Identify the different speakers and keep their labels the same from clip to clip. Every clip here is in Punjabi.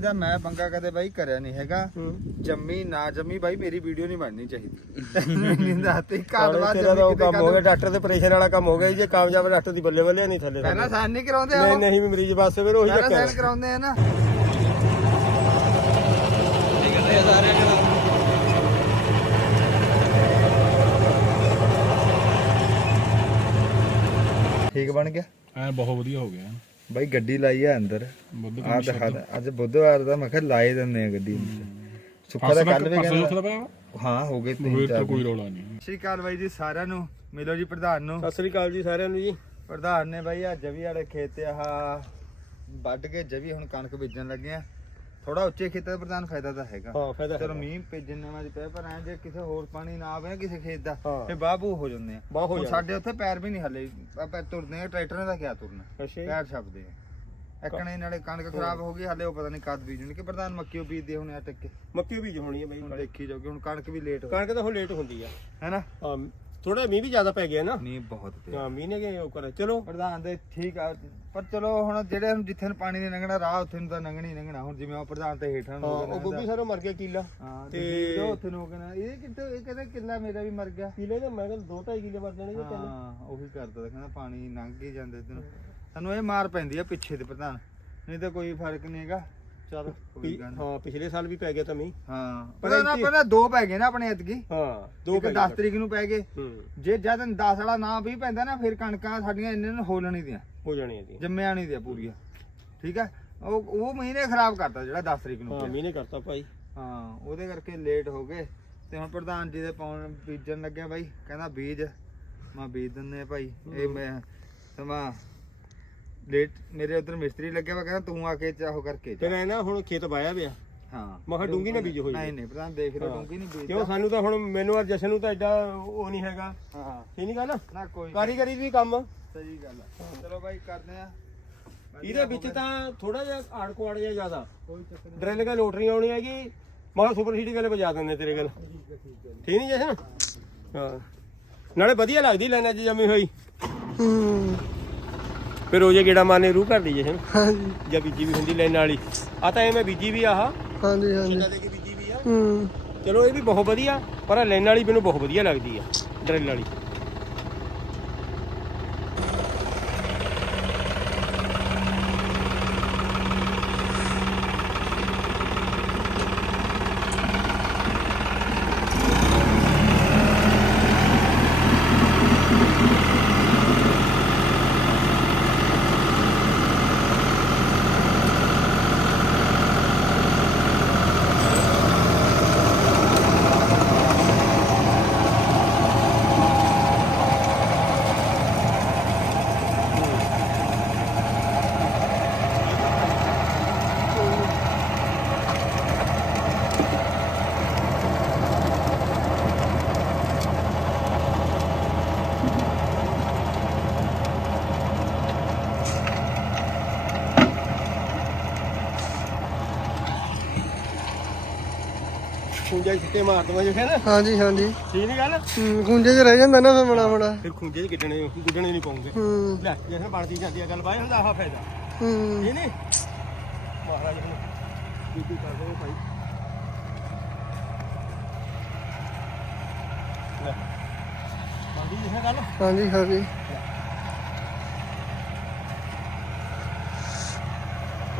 Speaker 1: ਦਾ ਮੈਂ ਪੰਗਾ ਕਦੇ ਬਾਈ ਕਰਿਆ ਨਹੀਂ ਹੈਗਾ। ਜੰਮੀ ਨਾ ਜੰਮੀ ਬਾਈ ਮੇਰੀ ਵੀਡੀਓ ਨਹੀਂ ਬਣਨੀ ਚਾਹੀਦੀ। ਨਹੀਂ ਦੱਸਤੇ ਘਾਟ ਬਾਅਦ
Speaker 2: ਤੇਰਾ ਤਾਂ
Speaker 1: ਜੰਮੀ
Speaker 2: ਉਹ
Speaker 1: ਕਿਤੇ
Speaker 2: ਕੰਮ ਹੋ ਗਿਆ ਡਾਕਟਰ ਦੇ ਆਪਰੇਸ਼ਨ ਵਾਲਾ ਕੰਮ ਹੋ ਗਿਆ ਜੀ, ਕਾਮਯਾਬ ਡਾਕਟਰ ਦੀ ਬੱਲੇ ਬੱਲੇ ਨਹੀਂ ਥੱਲੇ
Speaker 1: ਪਹਿਲਾਂ ਸਾਨ ਨਹੀਂ ਕਰਾਉਂਦੇ
Speaker 2: ਨਹੀਂ
Speaker 1: ਉਹ
Speaker 2: ਨਹੀਂ ਵੀ ਮਰੀਜ਼ ਬਸ ਫਿਰ ਉਹੀ ਚੱਕਰ
Speaker 1: ਸਾਨ ਕਰਾਉਂਦੇ ਆ ਨਾ। ਠੀਕ ਬਣ ਗਿਆ?
Speaker 3: ਐ ਬਹੁਤ ਵਧੀਆ ਹੋ ਗਿਆ।
Speaker 1: ਬਾਈ ਗੱਡੀ ਲਾਈ ਆ ਅੰਦਰ। ਆ ਦਿਖਾ ਦੇ। ਅੱਜ ਬੁੱਧਵਾਰ ਦਾ ਮੈਂ ਕਿਹਾ ਲਾਏ ਦਿੰਦੇ ਆ ਗੱਡੀ ਸੁੱਖਾ ਦਾ ਕੱਲ ਵੀ ਕਹਿੰਦਾ ਹਾਂ ਹੋ ਗਏ ਤਿੰਨ ਚਾਰ
Speaker 3: ਕੋਈ। ਰੌਲਾ ਨਹੀਂ।
Speaker 1: ਸਤਿ ਸ਼੍ਰੀ ਅਕਾਲ ਬਾਈ ਜੀ ਸਾਰਿਆਂ ਨੂੰ। ਮਿਲੋ ਜੀ ਪ੍ਰਧਾਨ ਨੂੰ।
Speaker 2: ਸਤਿ ਸ੍ਰੀ ਅਕਾਲ ਜੀ ਸਾਰਿਆਂ ਨੂੰ ਜੀ।
Speaker 1: ਪ੍ਰਧਾਨ ਨੇ ਬਾਈ ਆ ਜਵੀ ਵਾਲੇ ਖੇਤ ਆਹ ਵੱਢ ਕੇ ਜਵੀ ਹੁਣ ਕਣਕ ਬੀਜਣ ਲੱਗੇ ਆ। ਥੋੜਾ ਉੱਚੇ ਖੇਤਾਂ ਦਾ ਪ੍ਰਧਾਨ ਫਾਇਦਾ ਤਾਂ ਹੈਗਾ।
Speaker 2: ਹਾਂ ਫਾਇਦਾ
Speaker 1: ਚਲੋ ਮੀਂਹ ਭੇਜਣ ਨਾਲ ਪਏ ਪਰ ਐ ਜੇ ਕਿਸੇ ਹੋਰ ਪਾਣੀ ਨਾ ਆਵੇ ਕਿਸੇ ਖੇਤ ਦਾ
Speaker 2: ਹਾਂ।
Speaker 1: ਫੇ ਬਾਬੂ ਹੋ ਜਾਂਦੇ ਆ।
Speaker 2: ਬਾਹ ਹੋ।
Speaker 1: ਸਾਡੇ ਉੱਥੇ ਪੈਰ ਵੀ ਨਹੀਂ ਹੱਲੇ ਆਪਾਂ ਤੁਰਦੇ ਆ ਟਰੈਕਟਰਾਂ ਦਾ ਕਿਆ ਤੁਰਨਾ। ਪੈਰ ਛੱਪਦੇ ਆ। ਐਕਣੇ ਨਾਲੇ ਕਣਕ ਖਰਾਬ ਹੋ ਗਈ ਹੱਲੇ ਉਹ ਪਤਾ ਨਹੀਂ ਕਦ ਬੀਜਣ ਕਿ ਪ੍ਰਧਾਨ ਮੱਕੀ ਬੀਜਦੇ ਹੁਣ ਆ ਟੱਕੇ।
Speaker 2: ਮੱਕੀ ਬੀਜ ਹੋਣੀ ਹੈ ਬਈ
Speaker 1: ਦੇਖੀ ਜਾਓਗੇ ਹੁਣ ਕਣਕ ਵੀ ਲੇਟ ਹੋ
Speaker 2: ਕਣਕ ਤਾਂ ਹੁਣ ਲੇਟ ਹੁੰਦੀ ਆ।
Speaker 1: ਹੈਨਾ?
Speaker 2: ਹਾਂ। ਥੋੜਾ ਮੀਂਹ ਵੀ ਜ਼ਿਆਦਾ ਪੈ ਗਿਆ ਨਾ।
Speaker 1: ਨਹੀਂ ਬਹੁਤ ਤੇ
Speaker 2: ਹਾਂ ਮੀਂਹ ਨੇ ਕਿ ਉਹ ਕਰ। ਚਲੋ।
Speaker 1: ਪ੍ਰਧਾਨ ਦੇ ਠੀਕ ਆ ਪਰ ਚਲੋ ਹੁਣ ਜਿਹੜੇ ਹੁਣ ਜਿੱਥੇ ਨੂੰ ਪਾਣੀ ਨੇ ਲੰਘਣਾ ਰਾਹ ਉੱਥੇ ਨੂੰ ਤਾਂ ਲੰਘਣਾ ਲੰਘਣਾ। ਹੁਣ ਜਿਵੇਂ ਉਹ ਪ੍ਰਧਾਨ ਤੇ ਹੇਠਾਂ ਨੂੰ ਹੋ ਗਿਆ
Speaker 2: ਉਹ ਗੋਭੀ ਸਾਰਾ ਮਰ ਗਿਆ ਕੀਲਾ। ਤੇ-
Speaker 1: ਉੱਥੇ ਨੂੰ ਹੋ ਗਿਆ ਨਾ ਇਹ ਕਿਤੇ ਇਹ ਕਹਿੰਦਾ ਕਿੱਲਾ ਮੇਰਾ ਵੀ ਮਰ ਗਿਆ।
Speaker 2: ਕੀਲੇ ਤਾਂ ਮੈਂ ਕਹਿੰਦਾ ਦੋ ਢਾਈ ਕਿਲੇ ਮਰ ਜਾਣੇ ਜੀ ਤਿੰਨ
Speaker 1: ਹਾਂ ਉਹੀ ਕਰਦਾ ਤਾ, ਕਹਿੰਦਾ ਪਾਣੀ ਲੰਘ ਹੀ ਜਾਂਦੇ ਇਧਰ ਸਾਨੂੰ ਇਹ ਮਾਰ ਪੈਂਦੀ ਆ ਪਿੱਛੇ ਤੇ ਪ੍ਰਧਾਨ। ਨਹੀਂ ਤਾਂ ਕੋਈ ਫ਼ਰਕ ਨਹੀਂ ਹੈਗਾ। ਚਲ ਕੋਈ
Speaker 2: ਪੀ-
Speaker 1: ਗੱਲ ਨੀ।
Speaker 2: ਹਾਂ ਪਿਛਲੇ ਸਾਲ ਵੀ ਪੈ ਗਿਆ ਤਾਂ ਮੀਂਹ।
Speaker 1: ਹਾਂ।
Speaker 2: ਪਰ
Speaker 1: ਨਾ
Speaker 2: ਇੱਥੇ-
Speaker 1: ਪਹਿਲਾਂ ਦੋ ਪੈ ਗਏ ਨਾ ਆਪਣੇ ਐਤਕੀ।
Speaker 2: ਹਾਂ ਦੋ
Speaker 1: ਇੱਕ
Speaker 2: ਪੈ
Speaker 1: 10
Speaker 2: ਗਏ
Speaker 1: ਤਰੀਕ ਨੂੰ ਪੈ ਗਏ।
Speaker 2: ਹੂੰ।
Speaker 1: ਜੇ ਜਦ 10 ਵਾਲਾ ਨਾ ਵੀ ਪੈਂਦਾ ਨਾ ਫਿਰ ਕਣਕਾਂ ਸਾਡੀਆਂ ਇੰਨੇ ਨੂੰ ਹੋ ਲੈਣੀ ਦੀਆਂ।
Speaker 2: ਹੋ ਜਾਣੀ ਜੀ
Speaker 1: ਜੰਮਿਆ ਨਹੀਂ ਦੀਆਂ ਪੂਰੀਆਂ। ਠੀਕ ਹੈ ਉਹ ਉਹ ਮਹੀਨੇ ਖਰਾਬ ਕਰਤਾ ਜਿਹੜਾ 10 ਤਰੀਕ ਨੂੰ
Speaker 2: ਹਾਂ
Speaker 1: ਪਿਆ।
Speaker 2: ਮੀਂਹ ਨੇ ਕਰਤਾ ਭਾਈ।
Speaker 1: ਹਾਂ ਉਹਦੇ ਕਰਕੇ ਲੇਟ ਹੋ ਗਏ। ਤੇ ਹੁਣ ਪ੍ਰਧਾਨ ਜੀ ਦੇ ਪਾਉਣ ਬੀਜਣ ਲੱਗਿਆ ਬਾਈ। ਕਹਿੰਦਾ ਬੀਜ। ਮੈਂ ਬੀਜ ਦਿੰਨੇ ਆ ਭਾਈ। ਇਹ ਮੈਂ ਸਮਾਂ ਲੇਟ ਮੇਰੇ ਉਧਰ ਮਿਸਤਰੀ ਲੱਗਿਆ ਵਾ ਕਹਿੰਦਾ ਤੂੰ ਆ ਕੇ ਚਾਹੋ ਕਰਕੇ ਜਾ।
Speaker 2: ਫਿਰ ਐ ਨਾ ਹੁਣ ਖੇਤ ਵਾਇਆ ਪਿਆ।
Speaker 1: ਹਾਂ।
Speaker 2: ਮੈਂ ਕਿਹਾ ਡੂੰਘੀ ਨਾ ਬੀਜ ਹੋਈ।
Speaker 1: ਨਹੀਂ ਨਹੀਂ ਪ੍ਰਧਾਨ ਦੇਖ ਲਓ ਡੂੰਗੀ ਨਹੀਂ ਬੀਜ
Speaker 2: ਕਿਉਂ ਸਾਨੂੰ ਤਾਂ ਹੁਣ ਮੈਨੂੰ ਔਰ ਜਸ਼ਨ ਨੂੰ ਤਾਂ ਐਡਾ ਉਹ ਨਹੀਂ ਹੈਗਾ।
Speaker 1: ਹਾਂ।
Speaker 2: ਠੀਕ ਨਹੀਂ ਗੱਲ?
Speaker 1: ਨਾ ਕੋਈ
Speaker 2: ਕਾਰੀਗਰੀ ਵੀ ਕੰਮ।
Speaker 1: ਸਹੀ ਗੱਲ ਆ। ਚਲੋ ਬਾਈ ਕਰਦੇ ਆ।
Speaker 2: ਇਹਦੇ ਵਿੱਚ ਤਾਂ ਥੋੜਾ ਜਿਹਾ ਆੜ ਕੁਆੜ ਜਿਹਾ ਜ਼ਿਆਦਾ।
Speaker 1: ਕੋਈ ਚੱਕਰ ਨਹੀਂ।
Speaker 2: ਡਰਿਲ ਕਾ ਲੋਟਰੀ ਆਉਣੀ ਹੈਗੀ ਮੈਂ ਕਿਹਾ ਸੁਪਰ ਹੀਟ ਗੱਲ ਵਜਾ ਦਿੰਦੇ ਤੇਰੇ ਗੱਲ ਠੀਕ ਨਹੀਂ ਜਸ਼ਨ? ਹਾਂ। ਨਾਲੇ ਵਧੀਆ ਲੱਗਦੀ ਲੈਣਾ ਚ ਜੰਮੀ ਹੋਈ।
Speaker 4: ਹੂੰ।
Speaker 2: ਫਿਰ ਉਹ ਜੇ ਗੇੜਾ ਮਾਰਨੇ ਰੂਹ ਕਰਦੀ ਜਸ਼ਨ
Speaker 4: ਹਾਂਜੀ।
Speaker 2: ਜਾਂ ਬੀਜੀ ਵੀ ਹੁੰਦੀ ਲੈਣ ਵਾਲੀ। ਆ ਤਾਂ ਐਵੇਂ ਬੀਜੀ ਵੀ ਆਹ।
Speaker 4: ਹਾਂਜੀ ਹਾਂਜੀ।
Speaker 2: ਦੇ ਕੇ ਬੀਜੀ ਵੀ ਆ।
Speaker 4: ਹੂੰ।
Speaker 2: ਚਲੋ ਇਹ ਵੀ ਬਹੁਤ ਵਧੀਆ ਪਰ ਲੈਣ ਵਾਲੀ ਮੈਨੂੰ ਬਹੁਤ ਵਧੀਆ ਲੱਗਦੀ ਆ ਡਰਿਲ ਵਾਲੀ। ਖੂੰਜੇ ਛਿੱਟੇ ਮਾਰ ਦਵਾਂ ਜਸ਼ਨ
Speaker 4: ਹਾਂਜੀ ਹਾਂਜੀ।
Speaker 2: ਠੀਕ ਨਹੀਂ ਗੱਲ?
Speaker 4: ਹੂੰ 'ਚ ਰਹਿ ਜਾਂਦਾ ਨਾ ਫਿਰ ਬਣਾ ਬਣਾ
Speaker 2: ਫਿਰ ਖੂੰਜੇ ਚ ਗਿੱਟਣੇ ਗੁੱਡਣੇ ਨਹੀਂ ਪਾਉਂਗੇ
Speaker 4: ਹੂੰ।
Speaker 2: ਲੈ ਜਸ਼ਨ ਬਣਦੀ ਜਾਂਦੀ ਆ ਗੱਲ ਬਾਈ ਹੁੰਦਾ ਆਹ ਫਾਇਦਾ।
Speaker 4: ਹੂੰ।
Speaker 2: ਇਹ ਨਹੀਂ ਮਹਾਰਾਜ ਨੂੰ। ਬੀਬੀ ਕਰ ਦੋ ਭਾਈ। ਲੈ। ਬੰਦੀ ਇਹ ਗੱਲ?
Speaker 4: ਹਾਂਜੀ ਹਾਂਜੀ।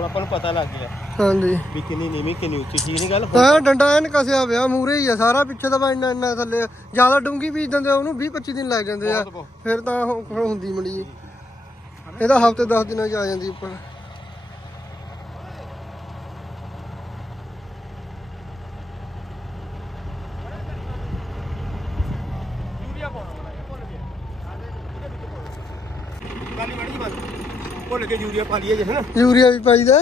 Speaker 2: ਹੁਣ ਆਪਾਂ ਨੂੰ ਪਤਾ ਲੱਗ ਗਿਆ
Speaker 4: ਹਾਂਜੀ।
Speaker 2: ਵੀ ਕਿੰਨੀ ਨੀਵੀਂ ਕਿੰਨੀ ਉੱਚੀ ਠੀਕ ਨਹੀਂ ਗੱਲ?
Speaker 4: ਤਾਂ ਡੰਡਾ ਐਨ ਕਸਿਆ ਪਿਆ ਮੂਰੇ ਹੀ ਆ ਸਾਰਾ ਪਿੱਛੇ ਤਾਂ ਬਾ ਇੰਨਾ ਇੰਨਾ ਥੱਲੇ ਜ਼ਿਆਦਾ ਡੂੰਗੀ ਬੀਜ ਦਿੰਦੇ ਉਹਨੂੰ 20 25 ਦਿਨ ਲੱਗ ਜਾਂਦੇ ਆ। ਫਿਰ ਤਾਂ ਉਹ ਹੁੰਦੀ ਮੜੀ ਇਹਦਾ ਹਫ਼ਤੇ 10 ਦਿਨਾਂ 'ਚ ਆ ਜਾਂਦੀ ਉੱਪਰ।
Speaker 2: ਯੂਰੀਆ ਪਾਉਣਾ ਭੁੱਲ ਗਿਆ। ਕਾਲੀ ਮੜੀ ਬੰਦ। ਭੁੱਲ ਕੇ ਯੂਰੀਆ ਪਾ ਲਈਏ ਜਸ਼ਨ
Speaker 4: ਯੂਰੀਆ ਵੀ ਪਾਈਦਾ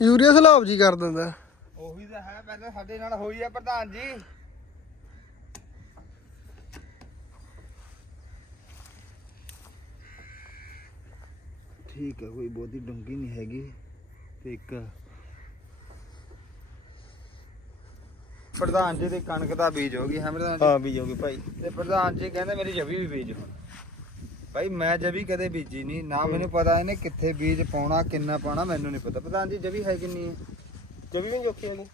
Speaker 4: ਯੂਰੀਆ ਸਲਾਬ ਜੀ ਕਰ ਦਿੰਦਾ।
Speaker 1: ਉਹੀ ਤਾਂ ਹੈ ਪਹਿਲਾਂ ਸਾਡੇ ਨਾਲ ਹੋਈ ਆ ਪ੍ਰਧਾਨ ਜੀ। ਠੀਕ ਹੈ ਕੋਈ ਬਹੁਤੀ ਡੂੰਗੀ ਨਹੀਂ ਹੈਗੀ। ਤੇ ਇੱਕ ਪ੍ਰਧਾਨ ਜੀ ਦੀ ਕਣਕ ਦਾ ਬੀਜ ਹੋ ਗਈ ਹੈ ਪ੍ਰਧਾਨ ਜੀ?
Speaker 2: ਹਾਂ ਬੀਜੋਗੇ ਭਾਈ।
Speaker 1: ਤੇ ਪ੍ਰਧਾਨ ਜੀ ਕਹਿੰਦੇ ਮੇਰੀ ਜਵੀ ਵੀ ਬੀਜ ਹੁਣ। ਭਾਈ ਮੈਂ ਜਵੀ ਕਦੇ ਬੀਜੀ ਨਹੀਂ ਨਾ ਮੈਨੂੰ ਪਤਾ ਇਹਨੇ ਕਿੱਥੇ ਬੀਜ ਪਾਉਣਾ ਕਿੰਨਾ ਪਾਉਣਾ ਮੈਨੂੰ ਨਹੀਂ ਪਤਾ। ਪ੍ਰਧਾਨ ਜੀ ਜਵੀ ਹੈ ਕਿੰਨੀ ਹੈ?
Speaker 2: ਜਵੀ ਵੀ ਜੋਖੀ ਹੈਗੀ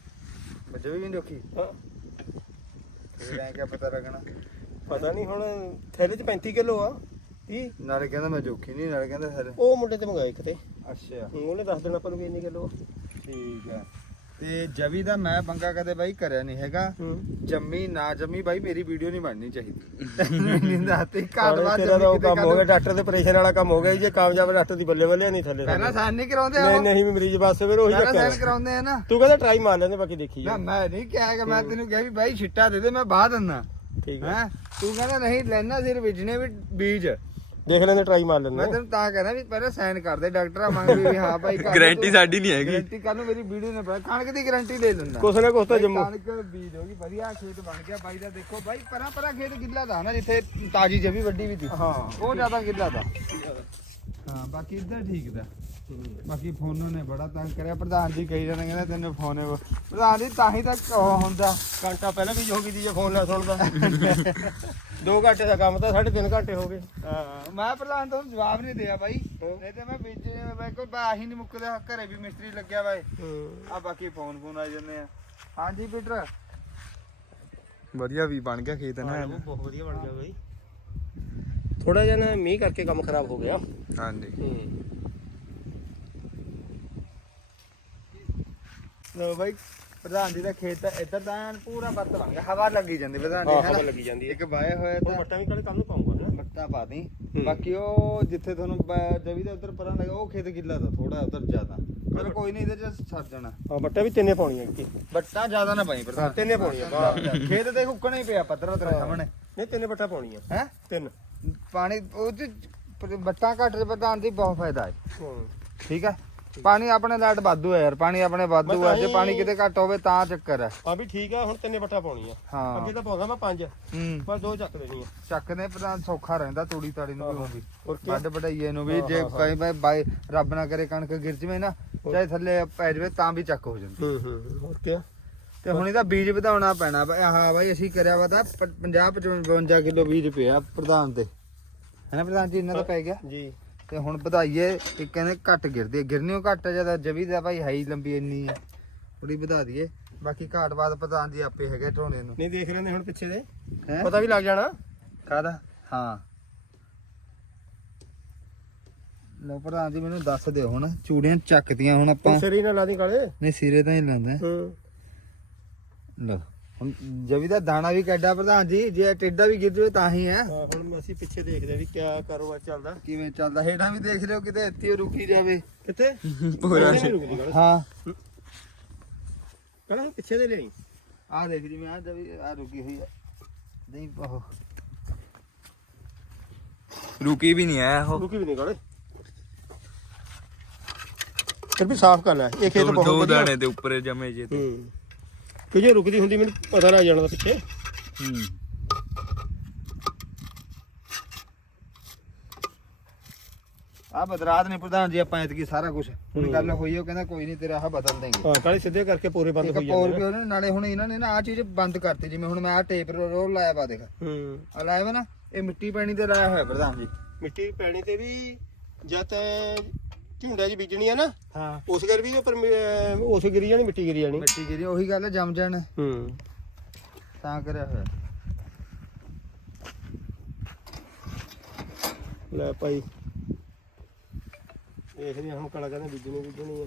Speaker 1: ਜਵੀ ਵੀ ਰੱਖੀ
Speaker 2: ਹਾਂ।
Speaker 1: ਫਿਰ ਐਂ ਕਿਆ ਪਤਾ ਲੱਗਣਾ।
Speaker 2: ਪਤਾ ਨਹੀਂ ਹੁਣ ਥੈਲੇ 'ਚ 35 ਕਿਲੋ ਆ 30
Speaker 1: ਨਾਲੇ ਕਹਿੰਦਾ ਮੈਂ ਜੋਖੀ ਨਹੀਂ ਨਾਲੇ ਕਹਿੰਦਾ ਫਿਰ
Speaker 2: ਉਹ ਮੁੰਡੇ ਤੇ ਮੰਗਾਏ ਕਿਤੇ
Speaker 1: ਅੱਛਾ।
Speaker 2: ਉਹਨੇ ਦੱਸ ਦੇਣਾ ਆਪਾਂ ਨੂੰ ਵੀ ਇੰਨੀ ਕਿਲੋ
Speaker 1: ਠੀਕ ਹੈ ਤੇ ਜਵੀ ਦਾ ਮੈਂ ਪੰਗਾ ਕਦੇ ਬਾਈ ਕਰਿਆ ਨਹੀਂ ਹੈਗਾ। ਜੰਮੀ ਨਾ ਜੰਮੀ ਬਾਈ ਮੇਰੀ ਵੀਡੀਓ ਨਹੀਂ ਬਣਨੀ ਚਾਹੀਦੀ। ਨਹੀਂ ਦੱਸਤੀ ਬਾਅਦ
Speaker 2: ਤੇਰਾ ਤਾਂ ਉਹ
Speaker 1: ਜੰਮੀ
Speaker 2: ਕੰਮ ਹੋ ਗਿਆ
Speaker 1: ਕਿਤੇ
Speaker 2: ਡਾਕਟਰ ਦੇ ਆਪਰੇਸ਼ਨ ਵਾਲਾ ਕੰਮ ਹੋ ਗਿਆ ਜੀ, ਜੇ ਕਾਮਯਾਬ ਡਾਕਟਰ ਦੀ ਬੱਲੇ ਬੱਲੇ ਨਹੀਂ ਥੱਲੇ।
Speaker 1: ਪਹਿਲਾਂ ਸਾਨ ਨਹੀਂ ਕਰਾਉਂਦੇ
Speaker 2: ਨਹੀਂ
Speaker 1: ਉਹ
Speaker 2: ਨਹੀਂ ਵੀ ਮਰੀਜ਼ ਬਸ ਫਿਰ ਉਹੀ
Speaker 1: ਪਹਿਲਾਂ
Speaker 2: ਚੱਕਰ
Speaker 1: ਸਾਨ ਕਰਾਉਂਦੇ ਆ ਨਾ।
Speaker 2: ਤੂੰ ਕਹਿੰਦਾ ਟਰਾਈ ਮਾਰ ਲੈਂਦੇ ਬਾਕੀ ਦੇਖੀ
Speaker 1: ਨਾ ਮੈਂ ਨਹੀਂ ਕਿਹਾ ਕਿ ਮੈਂ ਤੈਨੂੰ ਕਿਹਾ ਵੀ ਬਾਈ ਛਿੱਟਾ ਦੇ ਦੇ ਮੈਂ ਬਾਹ ਦਿੰਦਾ।
Speaker 2: ਠੀਕ ਹੈ?
Speaker 1: ਤੂੰ ਕਹਿੰਦਾ ਨਹੀਂ ਲੈਣਾ ਸਿਰ ਵਿਜਨੇ ਵੀ ਬੀਜ।
Speaker 2: ਦੇਖ ਲੈਂਦੇ ਟਰਾਈ ਮਾਰ
Speaker 1: ਮੈਂ
Speaker 2: ਲੈਂਦੇ
Speaker 1: ਤੈਨੂੰ ਤਾਂ ਕਹਿੰਦਾ ਵੀ ਪਹਿਲਾਂ ਸਾਈਨ ਕਰ ਦੇ ਡਾਕਟਰ ਆ ਮੰਗ ਵੀ ਹਾਂ ਭਾਈ
Speaker 3: ਗਾਰੰਟੀ ਸਾਡੀ ਨਹੀਂ ਹੈਗੀ।
Speaker 1: ਗਾਰੰਟੀ ਕੱਲ ਨੂੰ ਮੇਰੀ ਵੀਡੀਓ ਨੇ ਪਾ ਕਣਕ ਦੀ ਗਾਰੰਟੀ ਲੈ ਲੈਂਦਾ
Speaker 2: ਕੁਛ ਨਾ ਕੁਛ ਤਾਂ ਜੰਮੂ।
Speaker 1: ਕਣਕ ਬੀਜ ਹੋ ਗਈ ਵਧੀਆ ਖੇਤ ਬਣ ਗਿਆ ਬਾਈ ਦਾ ਦੇਖੋ ਬਾਈ ਪਰਾਂ ਪਰਾਂ ਖੇਤ ਗਿੱਲਾ ਦਾ ਨਾ ਜਿੱਥੇ ਤਾਜੀ ਜਵੀ ਵੱਡੀ ਵੀ ਸੀ।
Speaker 2: ਹਾਂ।
Speaker 1: ਉਹ ਜ਼ਿਆਦਾ ਗਿੱਲਾ ਦਾ ਹਾਂ ਬਾਕੀ ਇੱਧਰ ਠੀਕ ਦਾ। ਬਾਕੀ ਫੋਨੋਂ ਨੇ ਬੜਾ ਤੰਗ ਕਰਿਆ। ਪ੍ਰਧਾਨ ਜੀ ਕਹੀ ਜਾਂਦੇ ਕਹਿੰਦੇ ਤੈਨੂੰ ਫੋਨ ਹੈ। ਪ੍ਰਧਾਨ ਜੀ ਤਾਂ ਹੀ ਤਾਂ ਉਹ ਹੁੰਦਾ।
Speaker 2: ਘੰਟਾ ਪਹਿਲਾਂ ਵੀ ਜੋ ਕੀਤੀ ਜੇ ਫੋਨ ਨਾ ਸੁਣਦਾ। 2 ਘੰਟੇ ਦਾ ਕੰਮ ਤਾਂ 3.5 ਘੰਟੇ ਹੋ ਗਏ।
Speaker 1: ਹਾਂ। ਮੈਂ ਪ੍ਰਧਾਨ ਤੋਂ ਜਵਾਬ ਨਹੀਂ ਦਿਆ ਬਾਈ। ਨਹੀਂ ਤੇ ਮੈਂ ਵਿੱਚ ਮੈਂ ਕੋਈ ਬਾਹੀ ਨਹੀਂ ਮੁੱਕਦਾ। ਘਰੇ ਵੀ ਮਿਸਤਰੀ ਲੱਗਿਆ ਬਾਈ। ਆ ਬਾਕੀ ਫੋਨ ਫੋਨ ਆ ਜਾਂਦੇ ਆ। ਹਾਂਜੀ ਪੀਟਰ।
Speaker 3: ਵਧੀਆ ਵੀ ਬਣ ਗਿਆ ਖੇਤ
Speaker 2: ਹਾਂ,
Speaker 3: ਨਾ
Speaker 2: ਬਹੁਤ ਵਧੀਆ ਬਣ ਗਿਆ ਬਈ। ਥੋੜਾ ਜਿਹਾ ਨਾ ਮੀਂਹ ਕਰਕੇ ਕੰਮ ਖਰਾਬ ਹੋ ਗਿਆ।
Speaker 3: ਹਾਂਜੀ।
Speaker 2: ਹੂੰ।
Speaker 1: ਲੋ ਬਾਈ ਪ੍ਰਧਾਨ ਜੀ ਦਾ ਖੇਤ ਤਾਂ ਇੱਧਰ ਤਾਂ ਐਨ ਪੂਰਾ ਬੱਤ ਬਣ ਗਿਆ ਹਵਾ ਲੱਗੀ ਜਾਂਦੀ ਪ੍ਰਧਾਨ ਜੀ
Speaker 2: ਹਾਂ
Speaker 1: ਹੈਨਾ?
Speaker 2: ਹਵਾ ਲੱਗੀ ਜਾਂਦੀ ਹੈ।
Speaker 1: ਇੱਕ ਵਾਇਆ ਹੋਇਆ ਤਾਂ
Speaker 2: ਮੱਟਾ ਵੀ ਕੱਲ ਕੱਲ ਨੂੰ ਪਾਉਂਗਾ ਨਾ।
Speaker 1: ਬੱਟਾ ਪਾ ਦੀ।
Speaker 2: ਹੂੰ।
Speaker 1: ਬਾਕੀ ਉਹ ਜਿੱਥੇ ਤੁਹਾਨੂੰ ਬ- ਜਵੀ ਦਾ ਉੱਧਰ ਪਰਾਂ ਲੱਗਾ ਉਹ ਖੇਤ ਗਿੱਲਾ ਦਾ ਥੋੜਾ ਉੱਧਰ ਜ਼ਿਆਦਾ। ਚਲੋ ਕੋਈ ਨਹੀਂ ਇਹਦੇ ਚ ਸਰ ਜਾਣਾ।
Speaker 2: ਹਾਂ ਬੱਟਾ ਵੀ ਤਿੰਨੇ ਪਾਉਣੀਆਂ ਕਿ
Speaker 1: ਬੱਟਾ ਜ਼ਿਆਦਾ ਨਾ ਪਾਈ ਪ੍ਰਧਾਨ।
Speaker 2: ਤਿੰਨੇ ਪਾਉਣੀਆਂ
Speaker 1: ਖੇਤ ਤੇ ਹੁੱਕਣਾ ਹੀ ਪਿਆ ਪੱਧਰਾ ਤੇਰੇ ਸਾਹਮਣੇ।
Speaker 2: ਨਹੀਂ ਤਿੰਨੇ ਬੱਟਾ ਪਾਉਣੀਆਂ।
Speaker 1: ਹੈ?
Speaker 2: ਤਿੰਨ।
Speaker 1: ਪਾਣੀ ਉਹ ਚ ਬੱਟਾਂ ਘੱਟ ਦੇ ਪ੍ਰਧਾਨ ਦੀ ਬਹੁਤ ਫਾਇਦਾ ਹੈ। ਠੀਕ ਹੈ? ਪਾਣੀ ਆਪਣੇ ਲਾਟ ਵਾਧੂ ਹੈ ਯਾਰ ਪਾਣੀ ਆਪਣੇ ਵਾਧੂ
Speaker 2: ਮੈਂ
Speaker 1: ਹੈ ਜੇ ਪਾਣੀ ਕਿਤੇ ਘੱਟ ਹੋਵੇ ਤਾਂ ਚੱਕਰ ਹੈ।
Speaker 2: ਆ ਵੀ ਠੀਕ ਆ ਹੁਣ ਤਿੰਨੇ ਬੱਟਾ ਪਾਉਣੀਆਂ
Speaker 1: ਹਾਂ।
Speaker 2: ਅੱਗੇ ਤਾਂ ਪਾਉਂਦਾ ਮੈਂ ਪੰਜ ਪਰ ਦੋ ਚੱਕ ਦੇਣੀਆਂ
Speaker 1: ਚੱਕਦੇ ਪ੍ਰਧਾਨ ਸੌਖਾ ਰਹਿੰਦਾ ਤੂੜੀ ਤਾੜੀ ਨੂੰ ਵੀ
Speaker 2: ਹਾਂ।
Speaker 1: ਉਹ ਵੀ।
Speaker 2: ਹੋਰ ਕੀ?
Speaker 1: ਵੱਡ ਵਡਾਈਏ ਨੂੰ ਵੀ ਜੇ। ਕਈ ਵਾਰ ਬਾਈ ਰੱਬ ਨਾ ਕਰੇ ਕਣਕ ਗਿਰ ਜਵੇ ਨਾ ਚਾਹੇ ਥੱਲੇ ਪੈ ਜਵੇ ਤਾਂ ਵੀ ਚੱਕ ਹੋ ਜਾਂਦੀ।
Speaker 2: ਹੂੰ ਹੂੰ। ਹੋਰ ਕੀ?
Speaker 1: ਤੇ ਹੁਣ ਇਹਦਾ ਬੀਜ ਵਧਾਉਣਾ ਪੈਣਾ ਬਈ ਹਾਂ ਬਾਈ ਅਸੀਂ ਕਰਿਆ ਵਾ ਤਾਂ 50 55 ਕਿਲੋ ਬੀਜ ਪਿਆ ਪ੍ਰਧਾਨ ਤੇ। ਹੈਨਾ ਪ੍ਰਧਾਨ ਜੀ ਇਹਨਾਂ ਦਾ ਪੈ ਗਿਆ?
Speaker 2: ਜੀ।
Speaker 1: ਤੇ ਹੁਣ ਵਧਾਈਏ ਇਹ ਕਹਿੰਦੇ ਘੱਟ ਗਿਰਦੀ। ਗਿਰਨੀਓ ਘੱਟ ਜ਼ਿਆਦਾ ਜਵੀ ਦਾ ਭਾਈ ਹੈ ਹੀ ਲੰਬੀ ਇੰਨੀ ਹੈ ਥੋੜੀ ਵਧਾ ਦਈਏ। ਬਾਕੀ ਘਾਟ ਬਾਦ ਪ੍ਰਧਾਨ ਜੀ ਆਪੇ ਹੈਗੇ ਢੋਣੇ ਨੂੰ।
Speaker 2: ਨਹੀਂ ਦੇਖ ਲੈਂਦੇ ਹੁਣ ਪਿੱਛੇ ਦੇ। ਪਤਾ ਵੀ ਲੱਗ ਜਾਣਾ।
Speaker 1: ਕਾਦਾ ਹਾਂ। ਲੋ ਪ੍ਰਧਾਨ ਜੀ ਮੈਨੂੰ ਦੱਸ ਦਿਓ ਹੁਣ। ਚੂੜੀਆਂ ਚੱਕਦੀਆਂ ਹੁਣ ਆਪਾਂ।
Speaker 2: ਸਿਰ ਨਾ ਲਾ ਦੀ ਕਾਲੇ।
Speaker 1: ਨਹੀਂ ਸਿਰੇ ਤਾਂ ਹੀ ਲਾਉਂਦਾ।
Speaker 2: ਹੂੰ।
Speaker 1: ਲੋ। ਹੁਣ ਜਵੀ ਦਾ ਦਾਣਾ ਵੀ ਕੱਢਾ ਪ੍ਰਧਾਨ ਜੀ ਜੇ ਟੇਡਾ ਵੀ ਗਿਰ ਜਾਵੇ ਤਾਂ ਹੀ ਹੈ।
Speaker 2: ਹਾਂ ਹੁਣ ਅਸੀਂ ਪਿੱਛੇ ਦੇਖਦੇ ਆ ਵੀ ਕਿਆ ਕਾਰੋਬਾਰ ਚੱਲਦਾ।
Speaker 1: ਕਿਵੇਂ ਚੱਲਦਾ? ਹੇਠਾਂ ਵੀ ਦੇਖ ਲਿਓ ਕਿਤੇ ਇੱਥੇ ਹੀ ਰੁਕੀ ਜਾਵੇ।
Speaker 2: ਕਿੱਥੇ?
Speaker 3: ਪੂਰਾ
Speaker 2: ਰੁਕਦੀ ਗੱਲ?
Speaker 1: ਹਾਂ।
Speaker 2: ਕਹਿੰਦਾ ਪਿੱਛੇ ਦੇ ਲਈ
Speaker 1: ਆਹ ਦੇਖ ਜਿਵੇਂ ਆ ਜਵੀ ਆ ਰੁਕੀ ਹੋਈ ਹੈ ਨਹੀਂ ਉਹ।
Speaker 3: ਰੁਕੀ ਵੀ ਨਹੀਂ ਆਇਆ ਉਹ।
Speaker 2: ਰੁਕੀ ਵੀ ਨਹੀਂ ਕਾਲੇ ਫਿਰ ਵੀ ਸਾਫ਼ ਕਰ ਲੈ ਇਹ ਖੇਤ
Speaker 3: ਦੋ-
Speaker 2: ਬਹੁਤ
Speaker 3: ਦੋ
Speaker 2: ਵਧੀਆ।
Speaker 3: ਦਾਣੇ ਦੇ ਉੱਪਰ ਜਮੇ ਜੇ ਤੇ।
Speaker 2: ਹੂੰ। ਕਿ ਜੇ ਰੁਕਦੀ ਹੁੰਦੀ ਮੈਨੂੰ ਪਤਾ ਲੱਗ ਜਾਣਾ ਪਿੱਛੇ।
Speaker 1: ਹੂੰ। ਆ ਬਦਰਾਤ ਨੇ ਪ੍ਰਧਾਨ ਜੀ ਆਪਾਂ ਇਤਕੀ ਸਾਰਾ ਕੁਝ ਹੁਣ ਗੱਲ ਹੋਈ ਉਹ ਕਹਿੰਦਾ ਕੋਈ ਨਹੀਂ ਤੇਰਾ ਆਹ ਬਦਲ ਦੇਂਗੇ
Speaker 2: ਹਾਂ ਕਾਲੇ ਸਿੱਧੇ ਕਰਕੇ ਪੂਰੇ ਬੰਦ
Speaker 1: ਇੱਕ
Speaker 2: ਹੋਈ
Speaker 1: ਹੋਰ
Speaker 2: ਜਾਂਦੇ
Speaker 1: ਵੀ। ਉਹਨੇ ਨਾਲੇ ਹੁਣ ਇਹਨਾਂ ਨੇ ਨਾ ਆ ਚੀਜ਼ ਬੰਦ ਕਰਤੀ ਜਿਵੇਂ ਹੁਣ ਮੈਂ ਆ ਟੇਪ ਰੋਲ ਲਾਇਆ ਪਾ ਦੇਖ।
Speaker 2: ਹੂੰ।
Speaker 1: ਆ ਲਾਇਆ ਵਾ ਨਾ ਇਹ ਮਿੱਟੀ ਪੈਣੀ ਤੇ ਲਾਇਆ ਹੋਇਆ ਪ੍ਰਧਾਨ ਜੀ।
Speaker 2: ਮਿੱਟੀ ਪੈਣੀ ਤੇ ਵੀ ਜਦ ਝੁੰਡਾ ਜੀ ਬੀਜਣੀ ਆ ਨਾ
Speaker 1: ਹਾਂ।
Speaker 2: ਉਸ ਗਰ ਵੀ ਅਹ ਉਸ ਗਿਰੀ ਜਾਣੀ ਮਿੱਟੀ ਗਿਰੀ ਜਾਣੀ।
Speaker 1: ਮਿੱਟੀ ਗਿਰੀ ਉਹੀ ਗੱਲ ਜੰਮ ਜਾਣ।
Speaker 2: ਹੂੰ।
Speaker 1: ਤਾਂ ਕਰਿਆ ਹੋਇਆ।
Speaker 2: ਲੈ ਭਾਈ। ਦੇਖਦੇ ਹਾਂ ਹੁਣ ਕਲਾ ਕਹਿੰਦੇ ਬੀਜਣੀ ਬੀਜਣੀ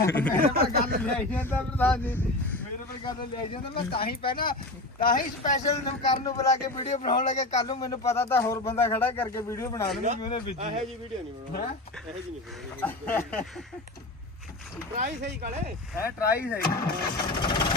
Speaker 2: ਆ
Speaker 1: ਗੱਲ ਲੈ ਜਾਂਦਾ ਪ੍ਰਧਾਨ ਜੀ ਮੇਰੇ ਕੋਲ ਗੱਲ ਲੈ ਜਾਂਦਾ ਮੈਂ ਤਾਂ ਹੀ ਪਹਿਲਾਂ ਤਾਂ ਹੀ ਸਪੈਸ਼ਲ ਕਰਨ ਨੂੰ ਬੁਲਾ ਕੇ ਵੀਡੀਓ ਬਣਾਉਣ ਲੱਗੇ ਕੱਲ ਨੂੰ ਮੈਨੂੰ ਪਤਾ ਤਾਂ ਹੋਰ ਬੰਦਾ ਖੜਾ ਕਰਕੇ ਵੀਡੀਓ ਬਣਾ ਲੂੰਗਾ ਕਿ ਉਹਨੇ ਬੀਜੀ
Speaker 2: ਇਹੋ ਜੀ ਵੀਡੀਓ ਨਹੀਂ ਬਣਾਉਣੀ। ਇਹੋ ਜੀ ਨਹੀਂ ਬਣਾਉਣੀ। ਟਰਾਈ ਸਹੀ ਕਾਲੇ।
Speaker 1: ਹੈ ਟਰਾਈ ਸਹੀ।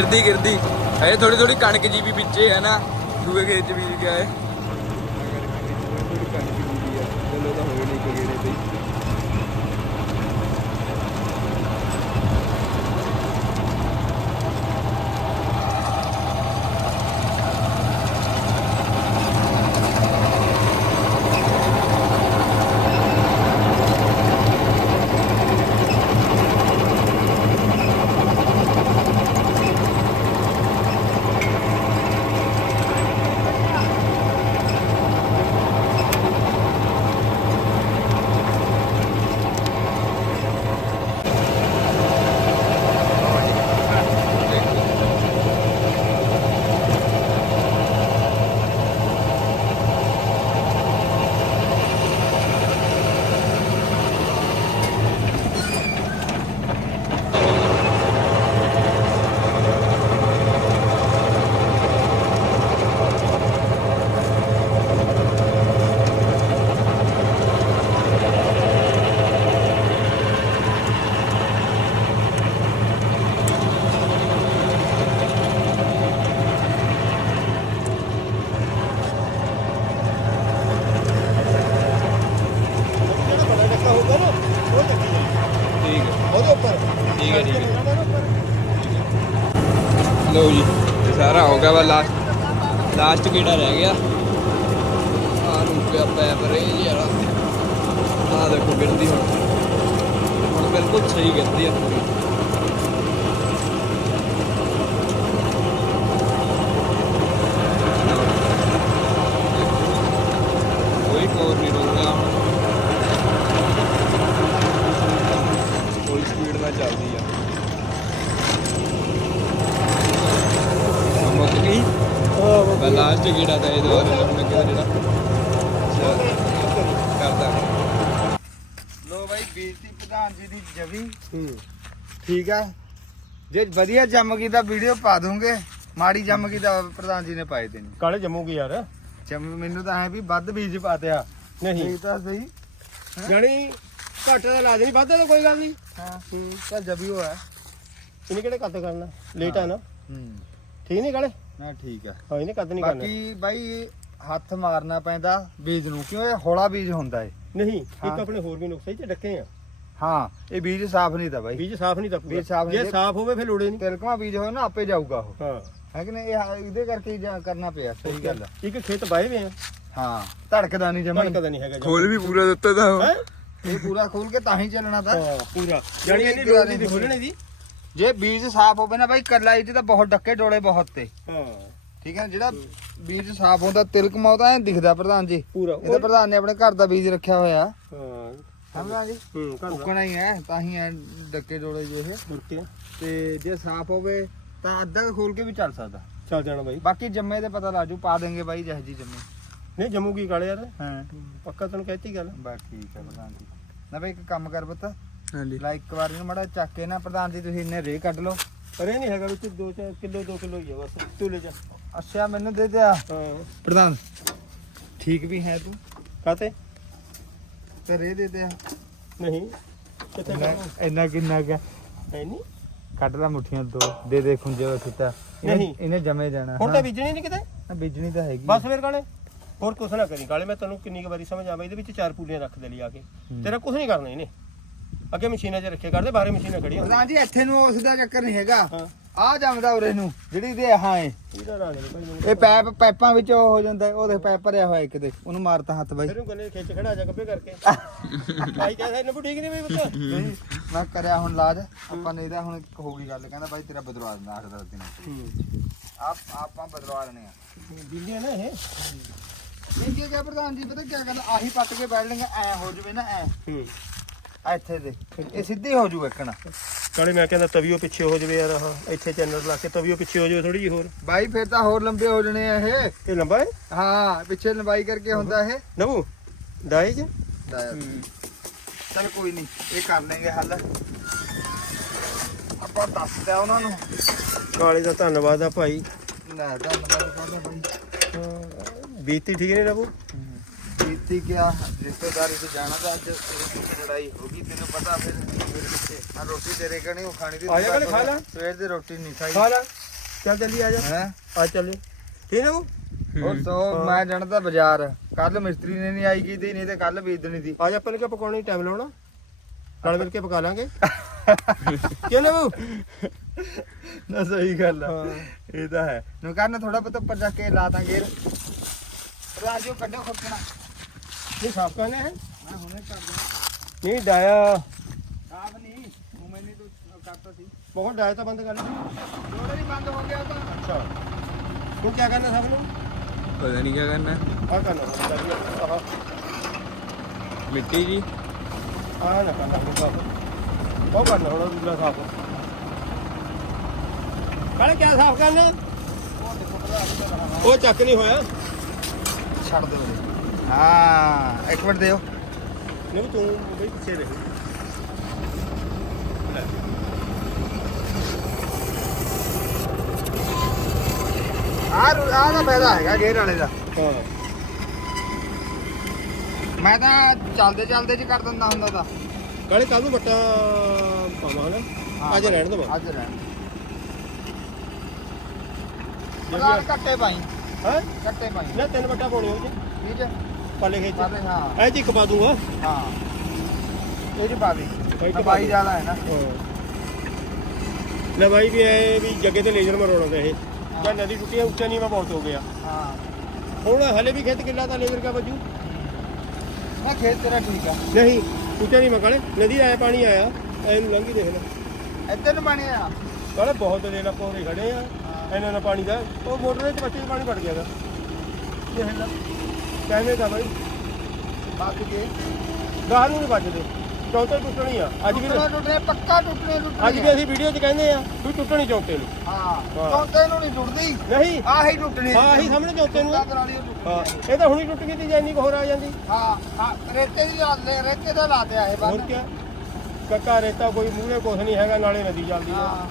Speaker 3: ਗਿਰਦੀ ਗਿਰਦੀ। ਹਜੇ ਥੋੜੀ ਥੋੜੀ ਕਣਕ ਜੀ ਵੀ ਵਿੱਚੇ ਹੈ ਨਾ। ਦੂਏ ਖੇਤ ਚ ਬੀਜ ਗਿਆ ਹੈ ਲਓ ਜੀ, ਇਹ ਸਾਰਾ ਹੋ ਗਿਆ ਵਾ ਲਾਸਟ ਲਾਸਟ ਕਿਹੜਾ ਰਹਿ ਗਿਆ? ਆ ਰੁਕਿਆ ਪੈਪ ਰੇ ਵਾਲਾ। ਆ ਦੇਖੋ ਗਿਰਦੀ ਹੁਣ ਹੁਣ ਬਿਲਕੁਲ ਸਹੀ ਗਿਰਦੀ ਆ ਪੂਰੀ ਕੋਈ ਟੋਰ ਨਹੀਂ ਰੁਕਦਾ ਹੁਣ ਫੁੱਲ ਸਪੀਡ ਨਾਲ ਚੱਲਦੀ ਆ ਮੁੱਕ ਗਈ ਮੈਂ ਲਾਸਟ ਗੇੜਾ ਤਾਂ ਇਹ ਦੁਆਰਾ ਲੱਗਣ ਲੱਗਿਆ ਜਿਹੜਾ ਚੱਲ, ਕਰਦਾ
Speaker 1: ਲੋ ਬਾਈ ਬੀਜਤੀ ਪ੍ਰਧਾਨ ਜੀ ਦੀ ਜਵੀ
Speaker 2: ਹੂੰ
Speaker 1: ਠੀਕ ਆ? ਜੇ ਵਧੀਆ ਜੰਮ ਗਈ ਤਾਂ ਵੀਡੀਓ ਪਾ ਦੂੰਗੇ ਮਾੜੀ ਜੰਮ ਗਈ ਤਾਂ ਪ੍ਰਧਾਨ ਜੀ ਨੇ ਪਾਏ ਤੇ ਨਹੀਂ।
Speaker 2: ਕਾਲੇ ਜੰਮੂਗੀ ਯਾਰ?
Speaker 1: ਜੰਮ ਮੈਨੂੰ ਤਾਂ ਐ ਵੀ ਵੱਧ ਬੀਜ ਪਾਤਿਆ
Speaker 2: ਨਹੀਂ।
Speaker 1: ਤਾਂ ਸਹੀ।
Speaker 2: ਜਾਣੀ ਘੱਟ ਦਾ ਇਲਾਜ ਨਹੀਂ ਵੱਧਦਾ ਤਾਂ ਕੋਈ ਗੱਲ ਨਹੀਂ।
Speaker 1: ਹਾਂ ਚੱਲ ਜਵੀ ਹੋਇਆ
Speaker 2: ਇਹਨੇ ਕਿਹੜੇ ਕੱਦ ਕਰਨਾ? ਲੇਟ ਆ ਨਾ।
Speaker 1: ਹੂੰ।
Speaker 2: ਠੀਕ ਨਹੀਂ ਕਾਲੇ
Speaker 1: ਨਾ ਠੀਕ ਆ।
Speaker 2: ਹਾਂ ਇਹਨੇ ਕੱਦ ਨਹੀਂ ਕਰਨਾ।
Speaker 1: ਬਾਕੀ ਬਾਈ ਹੱਥ ਮਾਰਨਾ ਪੈਂਦਾ ਬੀਜ ਨੂੰ। ਕਿਉਂ ਇਹ ਹੌਲਾ ਬੀਜ ਹੁੰਦਾ ਏ?
Speaker 2: ਨਹੀਂ
Speaker 1: ਹਾਂ।
Speaker 2: ਇੱਕ ਆਪਣੇ ਹੋਰ ਵੀ ਨੁਕਸੇ ਚ ਡੱਕੇ ਆ।
Speaker 1: ਹਾਂ ਇਹ ਬੀਜ ਸਾਫ਼ ਨਹੀਂ ਤਾਂ ਬਾਈ।
Speaker 2: ਬੀਜ ਸਾਫ਼ ਨਹੀਂ ਤਾਂ
Speaker 1: ਬੀਜ ਸਾਫ਼ ਨਹੀਂ
Speaker 2: ਜੇ ਸਾਫ਼ ਹੋਵੇ ਫਿਰ ਲੋੜੇ ਨਹੀਂ।
Speaker 1: ਤਿਲਕਵਾ ਬੀਜ ਹੋਇਆ ਨਾ ਆਪੇ ਜਾਊਗਾ ਉਹ।
Speaker 2: ਹਾਂ।
Speaker 1: ਹੈ ਕਿ ਨਹੀਂ? ਇਹ ਇਹਦੇ ਕਰਕੇ ਹੀ ਜਾਂ ਕਰਨਾ ਪਿਆ ਸਹੀ ਗੱਲ ਆ।
Speaker 2: ਇੱਕ ਖੇਤ ਬਾਏ ਵੇ ਆ।
Speaker 1: ਹਾਂ ਧੜਕਦਾ ਨਹੀਂ ਜਮਾ।
Speaker 2: ਕਣਕ ਦਾ ਨਹੀਂ ਹੈਗਾ
Speaker 3: ਖੋਲ ਵੀ ਪੂਰਾ ਦਿੱਤਾ ਤਾਂ ਉਹ।
Speaker 2: ਹੈ?
Speaker 1: ਇਹ ਪੂਰਾ ਖੋਲ ਕੇ ਤਾਂ ਹੀ ਚੱਲਣਾ ਤਾਂ।
Speaker 2: ਹਾਂ ਪੂਰਾ। ਜਾਣੀ ਇਹਦੀ ਲੋੜ ਨਹੀਂ ਖੋਲਣੇ ਦੀ।
Speaker 1: ਜੇ ਬੀਜ ਸਾਫ਼ ਹੋਵੇ ਨਾ ਬਾਈ ਕੱਲਾ ਇਹ 'ਚ ਤਾਂ ਬਹੁਤ ਡੱਕੇ ਡੋਲੇ ਬਹੁਤ ਤੇ।
Speaker 2: ਹਾਂ।
Speaker 1: ਠੀਕ ਹੈ ਨਾ? ਜਿਹੜਾ ਬੀਜ ਸਾਫ਼ ਹੁੰਦਾ ਤਿਲਕ ਮੌਤਾ ਐ ਦਿਖਦਾ ਪ੍ਰਧਾਨ ਜੀ।
Speaker 2: ਪੂਰਾ।
Speaker 1: ਇਹਦਾ ਪ੍ਰਧਾਨ ਨੇ ਆਪਣੇ ਘਰ ਦਾ ਬੀਜ ਰੱਖਿਆ ਹੋਇਆ।
Speaker 2: ਹਾਂ।
Speaker 1: ਸਮਝਾਂ ਜੀ
Speaker 2: ਹੂੰ ਘਰ ਦਾ
Speaker 1: ਉੱਕਣਾ ਹੀ ਹੈ ਤਾਂ ਹੀ ਐ ਡੱਕੇ ਡੋਲੇ ਜੋ ਇਹ
Speaker 2: ਮੁੜ ਕੇ
Speaker 1: ਤੇ ਜੇ ਸਾਫ਼ ਹੋਵੇ ਤਾਂ ਅੱਧਾ ਕੁ ਖੋਲ ਕੇ ਵੀ ਚੱਲ ਸਕਦਾ।
Speaker 2: ਚੱਲ ਜਾਣਾ ਬਾਈ।
Speaker 1: ਬਾਕੀ ਜੰਮੇ ਤੇ ਪਤਾ ਲੱਜੂ ਪਾ ਦੇਂਗੇ ਬਾਈ ਜਿਹੋ ਜੀ ਜੰਮੇ।
Speaker 2: ਨਹੀਂ ਜੰਮੂਗੀ ਕਾਲੇ ਯਾਰ
Speaker 1: ਹਾਂ।
Speaker 2: ਪੱਕਾ ਤੈਨੂੰ ਕਹਿਤੀ ਗੱਲ।
Speaker 1: ਬਸ ਠੀਕ ਹੈ ਪ੍ਰਧਾਨ ਜੀ। ਨਾ ਬਈ ਇੱਕ ਕੰਮ ਕਰ ਪੁੱਤ।
Speaker 3: ਹਾਂਜੀ।
Speaker 1: ਲਾਈਕ ਇੱਕ ਵਾਰ ਨੂੰ ਮੜਾ ਚੱਕ ਕੇ ਨਾ ਪ੍ਰਧਾਨ ਜੀ ਤੁਸੀਂ ਇੰਨੇ ਰੇ ਕੱਢ ਲਓ।
Speaker 2: ਪਰ ਇਹ ਨਹੀਂ ਹੈਗਾ ਵਿੱਚ 2 ਕਿਲੋ 2 ਕਿਲੋ ਹੀ ਆ ਬਸ। ਤੂੰ ਲੈ ਜਾ।
Speaker 1: ਅੱਛਾ ਮੈਨੂੰ ਦੇ ਦਿਆ।
Speaker 2: ਹਾਂ।
Speaker 1: ਪ੍ਰਧਾਨ ਠੀਕ ਵੀ ਹੈ ਤੂੰ।
Speaker 2: ਕਾਤੇ
Speaker 1: ਤੇ ਰੇ ਦੇ ਦਿਆ
Speaker 2: ਨਹੀਂ ਕਿੱਥੇ
Speaker 1: ਇੰਨਾ-
Speaker 2: ਕਰਨਾ?
Speaker 1: ਇੰਨਾ ਕਿੰਨਾ ਗਿਆ
Speaker 2: ਹੈ ਨਹੀਂ
Speaker 1: ਕੱਢ ਲਾ ਮੁੱਠੀਆਂ ਦੋ ਦੇ ਦੇ ਖੁੰਝੇ ਹੋਏ ਸੁੱਤਾ ਇਹਨੇ-
Speaker 2: ਨਹੀਂ।
Speaker 1: ਇਹਨੇ ਜਮੇ ਜਾਣਾ।
Speaker 2: ਹੁਣ ਤਾਂ ਬੀਜਣੀ ਨਹੀਂ ਕਿਤੇ?
Speaker 1: ਹਾਂ, ਬੀਜਣੀ ਤਾਂ ਹੈਗੀ।
Speaker 2: ਬਸ ਫਿਰ ਕਾਲੇ ਹੋਰ ਕੁਛ ਨਾ ਕਰੀ। ਕਾਲੇ ਮੈਂ ਤੈਨੂੰ ਕਿੰਨੀ ਕੁ ਵਾਰੀ ਸਮਝ ਆਵਾਂ ਇਹਦੇ ਵਿੱਚ ਚਾਰ ਪੂਲੀਆਂ ਰੱਖ ਦੇ ਲਈ ਆ ਕੇ। ਤੇਰਾ ਕੁਛ ਨਹੀਂ ਕਰਨਾ ਇਹਨੇ। ਅੱਗੇ ਮਸ਼ੀਨਾਂ 'ਚ ਰੱਖੇ ਕਰਦੇ ਬਾਹਰੇ ਮਸ਼ੀਨਾਂ ਖੜੀਆਂ।
Speaker 1: ਪ੍ਰਧਾਨ ਜੀ ਇੱਥੇ ਨੂੰ ਉਸ ਦਾ ਚੱਕਰ ਨਹੀਂ ਹੈਗਾ। ਆ ਜੰਮਦਾ ਉਰੇ ਨੂੰ ਜਿਹੜੀ ਦੇ ਹਾਂ। ਏ
Speaker 2: ਇਹਦਾ ਰੰਗ ਨਹੀਂ ਭਾਈ ਮੈਨੂੰ
Speaker 1: ਇਹ ਪੈਪ ਪੈਪਾਂ ਵਿੱਚ ਉਹ ਹੋ ਜਾਂਦਾ ਉਹਦੇ ਪੈਪ ਭਰਿਆ ਹੋਇਆ ਇੱਕ ਤੇ ਉਹਨੂੰ ਮਾਰਤਾ ਹੱਥ ਬਾਈ।
Speaker 2: ਫਿਰ ਉਹ ਗੱਲੇ ਖਿੱਚ ਖੜਾ ਜਾ ਗੱਬੇ ਕਰਕੇ। ਭਾਈ ਕਹਿੰਦਾ ਨਬੂ ਠੀਕ ਨਹੀਂ ਬਈ ਪੁੱਤ।
Speaker 1: ਨਹੀਂ ਮੈਂ ਕਰਿਆ ਹੁਣ ਇਲਾਜ ਆਪਾਂ ਨੇ ਇਹਦਾ ਹੁਣ ਇੱਕ ਹੋ ਗਈ ਗੱਲ ਕਹਿੰਦਾ ਬਾਈ ਤੇਰਾ ਬਦਲਵਾ ਦਿੰਦਾ ਅੱਠ ਦਸ ਦਿਨਾਂ ਆਪ ਆਪਾਂ ਬਦਲਵਾ ਲੈਣੇ ਆ।
Speaker 2: ਬਿਜਲੀ ਨਾ ਇਹ?
Speaker 1: ਇਹ ਕੀ ਕਿਹਾ ਪ੍ਰਧਾਨ ਜੀ ਪਤਾ ਕੀ ਕਹਿੰਦਾ ਆਹੀ ਪੱਟ ਕੇ ਬੈਠ ਐ ਹੋ ਜਵੇ ਨਾ ਐ। ਇੱਥੇ ਦੇ। ਇਹ ਸਿੱਧੀ ਹੋ ਜੂ ਇੱਕਣਾ
Speaker 2: ਕਾਲੇ ਮੈਂ ਕਹਿੰਦਾ ਤਵੀਓ ਪਿੱਛੇ ਹੋ ਜਵੇ ਯਾਰ ਆਹ ਇੱਥੇ ਚੈਨਲ ਲਾ ਕੇ ਤਵੀਓ ਪਿੱਛੇ ਹੋ ਜਵੇ ਥੋੜੀ ਜਿਹੀ ਹੋਰ।
Speaker 1: ਬਾਈ ਫਿਰ ਤਾਂ ਹੋਰ ਲੰਬੇ ਹੋ ਜਣੇ ਆ ਇਹ।
Speaker 2: ਇਹ ਲੰਬਾ ਹੈ?
Speaker 1: ਹਾਂ ਪਿੱਛੇ ਲੰਬਾਈ ਕਰਕੇ ਹੁੰਦਾ ਇਹ।
Speaker 2: ਨਬੂ ਦਾਈ ਜੀ
Speaker 1: ਚਲ ਕੋਈ ਨਹੀਂ ਇਹ ਕਰ ਲੈਂਗੇ ਹੱਲ। ਆਪਾਂ ਦੱਸਦਾ ਉਹਨਾਂ ਨੂੰ।
Speaker 2: ਕਾਲੇ ਦਾ ਧੰਨਵਾਦ ਆ ਭਾਈ।
Speaker 1: ਲੈ ਧੰਨਵਾਦ ਕਹਿੰਦੇ ਬਾਈ?
Speaker 2: ਬੀਤੀ ਠੀਕ ਨਹੀਂ ਨਬੂ
Speaker 1: ਦੋਸਤੀ ਕਿਆ ਰਿਸ਼ਤੇਦਾਰੀ ਚ ਜਾਣਾ ਤਾਂ ਅੱਜ ਇਹ ਲੜਾਈ ਹੋ ਗਈ ਤੈਨੂੰ ਪਤਾ ਫਿਰ। ਫਿਰ ਕਿੱਥੇ ਆ ਰੋਟੀ ਤੇਰੇ ਕਣੀ ਉਹ ਖਾਣੀ ਦੀ
Speaker 2: ਆ ਜਾ ਖਾ ਲੈ।
Speaker 1: ਸਵੇਰ ਦੀ ਰੋਟੀ ਨਹੀਂ ਖਾਈ।
Speaker 2: ਖਾ ਲੈ। ਚੱਲ ਜਲਦੀ ਆ ਜਾ।
Speaker 1: ਹੈ?
Speaker 2: ਆ ਚੱਲੇ। ਠੀਕ ਹੈ। ਉਹ
Speaker 1: ਤੋਂ ਮੈਂ ਜਾਣਦਾ ਬਾਜ਼ਾਰ। ਕੱਲ ਮਿਸਤਰੀ ਨੇ ਨਹੀਂ ਆਈ ਕੀਤੀ ਨਹੀਂ ਤੇ ਕੱਲ ਬੀਜਣੀ ਸੀ।
Speaker 2: ਅੱਜ ਆਪਾਂ ਨੇ ਕਿਆ ਪਕਾਉਣੀ ਟਾਈਮ ਲਾਉਣਾ? ਨਾਲ ਮਿਲ ਕੇ ਪਕਾ ਲਾਂਗੇ। ਕਿਹਨੇ ਉਹ
Speaker 1: ਨਾ ਸਹੀ ਗੱਲ ਆ। ਇਹ ਤਾਂ ਹੈ। ਨੂੰ ਕਰਨਾ ਥੋੜਾ ਪਤਾ ਉੱਪਰ ਜਾ ਕੇ ਲਾ ਦਾਂ ਗੇਰ ਰਾਜੂ ਕੱਢੋ ਖੁਰਕਣਾ
Speaker 2: ਨਹੀਂ ਸਾਫ਼ ਕਰਨਾ ਹੈ।
Speaker 1: ਮੈਂ ਹੁਣੇ ਕਰ ਦਿਆਂ
Speaker 2: ਨਹੀਂ ਡਾਇਆ।
Speaker 1: ਸਾਫ਼ ਨਹੀਂ ਉਹ ਮੈਨੇ ਤਾਂ ਕਰਤਾ ਸੀ।
Speaker 2: ਬਹੁਤ ਡਾਇਆ ਤਾਂ ਬੰਦ ਕਰ ਲੈ
Speaker 1: ਜੋੜਾ ਹੀ ਬੰਦ ਹੋ ਗਿਆ ਤਾਂ।
Speaker 2: ਅੱਛਾ। ਤੂੰ ਕੀ ਕਰਨਾ ਸਭ ਨੂੰ?
Speaker 3: ਪਤਾ ਨਹੀਂ ਕੀ ਕਰਨਾ।
Speaker 2: ਆ ਕਰਨਾ ਆਹ
Speaker 3: ਮਿੱਟੀ ਜੀ।
Speaker 2: ਆ ਨਾ ਕਰਨਾ ਹੁਣ ਸਾਫ਼। ਉਹ ਕਰਨਾ ਹੁਣ ਦੂਜਾ ਸਾਫ਼। ਕਾਲੇ ਕਿਆ ਸਾਫ਼ ਕਰਨਾ? ਉਹ ਚੱਕ ਨਹੀਂ ਹੋਇਆ।
Speaker 1: ਛੱਡ। ਹਾਂ ਇੱਕ ਮਿੰਟ ਦਿਓ।
Speaker 2: ਨਹੀਂ ਤੂੰ ਬਈ ਪਿੱਛੇ ਰਹਿ।
Speaker 1: ਰੂ- ਆਹ ਦਾ ਫਾਇਦਾ ਹੈਗਾ ਗੇਰ ਵਾਲੇ ਦਾ।
Speaker 2: ਹਾਂ।
Speaker 1: ਮੈਂ ਤਾਂ ਚੱਲਦੇ ਚੱਲਦੇ ਚ ਕਰ ਦਿੰਦਾ ਹੁੰਦਾ ਤਾਂ।
Speaker 2: ਕਾਲੇ ਕੱਲ ਨੂੰ ਬੱਟਾ ਪਾਵਾਂ ਹਨਾ ਅੱਜ ਰਹਿਣ ਦਵਾ।
Speaker 1: ਅੱਜ ਰਹਿਣ ਕੱਟੇ ਪਾਈ
Speaker 2: ਹੈ?
Speaker 1: ਕੱਟੇ ਪਾਈ
Speaker 2: ਨਾ ਤਿੰਨ ਬੱਟਾ ਪਾਉਣੀ ਉਹ
Speaker 1: ਠੀਕ ਹੈ।
Speaker 2: ਪਾਲੇ ਖੇਚ।
Speaker 1: ਪਾਲੇ ਹਾਂ।
Speaker 2: ਐ ਚ ਇੱਕ ਪਾ ਦੂੰਗਾ
Speaker 1: ਹਾਂ। ਇਹ ਜੀ ਪਾ ਦੇ।
Speaker 2: ਬਾਈ
Speaker 1: ਬਾਈ ਜ਼ਿਆਦਾ ਹੈ ਨਾ।
Speaker 2: ਲੈ ਬਾਈ ਵੀ ਐ ਵੀ ਜੱਗੇ ਤੇ ਲੇਜ਼ਰ ਮਰੋਣਾ ਤੇ ਇਹ। ਜਾਂ ਨਦੀ ਟੁੱਟੀ ਆ, ਉੱਚਾ ਨੀਵਾ ਬਹੁਤ ਹੋ ਗਿਆ।
Speaker 1: ਹਾਂ।
Speaker 2: ਹੁਣ ਹਲੇ ਵੀ ਖੇਤ ਕਿੱਲਾ ਤਾਂ ਲੇਜ਼ਰ ਕਾ ਵਜੂ।
Speaker 1: ਮੈਂ ਖੇਤ ਤੇਰਾ ਠੀਕ ਆ।
Speaker 2: ਨਹੀਂ ਉੱਚਾ ਨਹੀਂ ਮਕਾਲੇ ਨਦੀ ਆਇਆ ਪਾਣੀ ਆਇਆ। ਐ ਨੂੰ ਲੰਘੀ ਦੇਖ ਲੈ।
Speaker 1: ਇੱਧਰ ਨੂੰ ਪਾਣੀ ਆ
Speaker 2: ਕਾਲੇ ਬਹੁਤ ਦੇ ਨਾ ਪੌਰੇ ਖੜੇ ਆ। ਇਹਨਾਂ ਦਾ ਪਾਣੀ ਦਾ। ਉਹ ਮੋਟਰ ਦੇ ਬੱਚੇ ਪਾਣੀ ਵੜ ਗਿਆ ਦਾ ਦੇਖ ਲੈ। ਕਹਿੰਦੇ ਦਾ ਬਾਈ?
Speaker 1: ਬਾਕੀ ਕੇ
Speaker 2: ਗਾਹ ਨੂੰ ਨਹੀਂ ਵੱਜਦੇ ਚੌਥੇ ਟੁੱਟਣੀ ਆ। ਅੱਜ ਵੀ
Speaker 1: ਟੁੱਟਣੇ ਟੁੱਟਣੇ ਪੱਕਾ ਟੁੱਟਣੇ ਟੁੱਟਣੇ
Speaker 2: ਅੱਜ ਵੀ ਅਸੀਂ ਵੀਡੀਓ 'ਚ ਕਹਿੰਦੇ ਆ ਵੀ ਟੁੱਟਣੀ ਚੌਥੇ ਨੂੰ।
Speaker 1: ਹਾਂ। ਚੌਥੇ ਨੂੰ ਨਹੀਂ ਟੁੱਟਦੀ।
Speaker 2: ਨਹੀਂ।
Speaker 1: ਆਹੀ ਟੁੱਟਣੀ
Speaker 2: ਹਾਂ ਆਹੀ ਸਾਹਮਣੇ ਚੌਥੇ ਨੂੰ। ਹਾਂ। ਇਹ ਤਾਂ ਹੁਣੀ ਟੁੱਟ ਗਈ ਤੇ ਜੈਨੀ ਕੋ ਹੋਰ ਆ ਜਾਂਦੀ।
Speaker 1: ਹਾਂ ਹਾਂ ਰੇਤੇ ਦੀ ਲਾ ਦੇ ਰੇਤੇ ਦਾ ਲਾ ਦਿਆ ਇਹ
Speaker 2: ਹੋਰ
Speaker 1: ਬੰਦ
Speaker 2: ਕੀ ਕੱਕਾ ਰੇਤਾ ਕੋਈ ਮੂਹਰੇ ਕੁਛ ਨਹੀਂ ਹੈਗਾ ਨਾਲੇ ਨਦੀ ਚੱਲਦੀ ਆ।
Speaker 1: ਹਾਂ।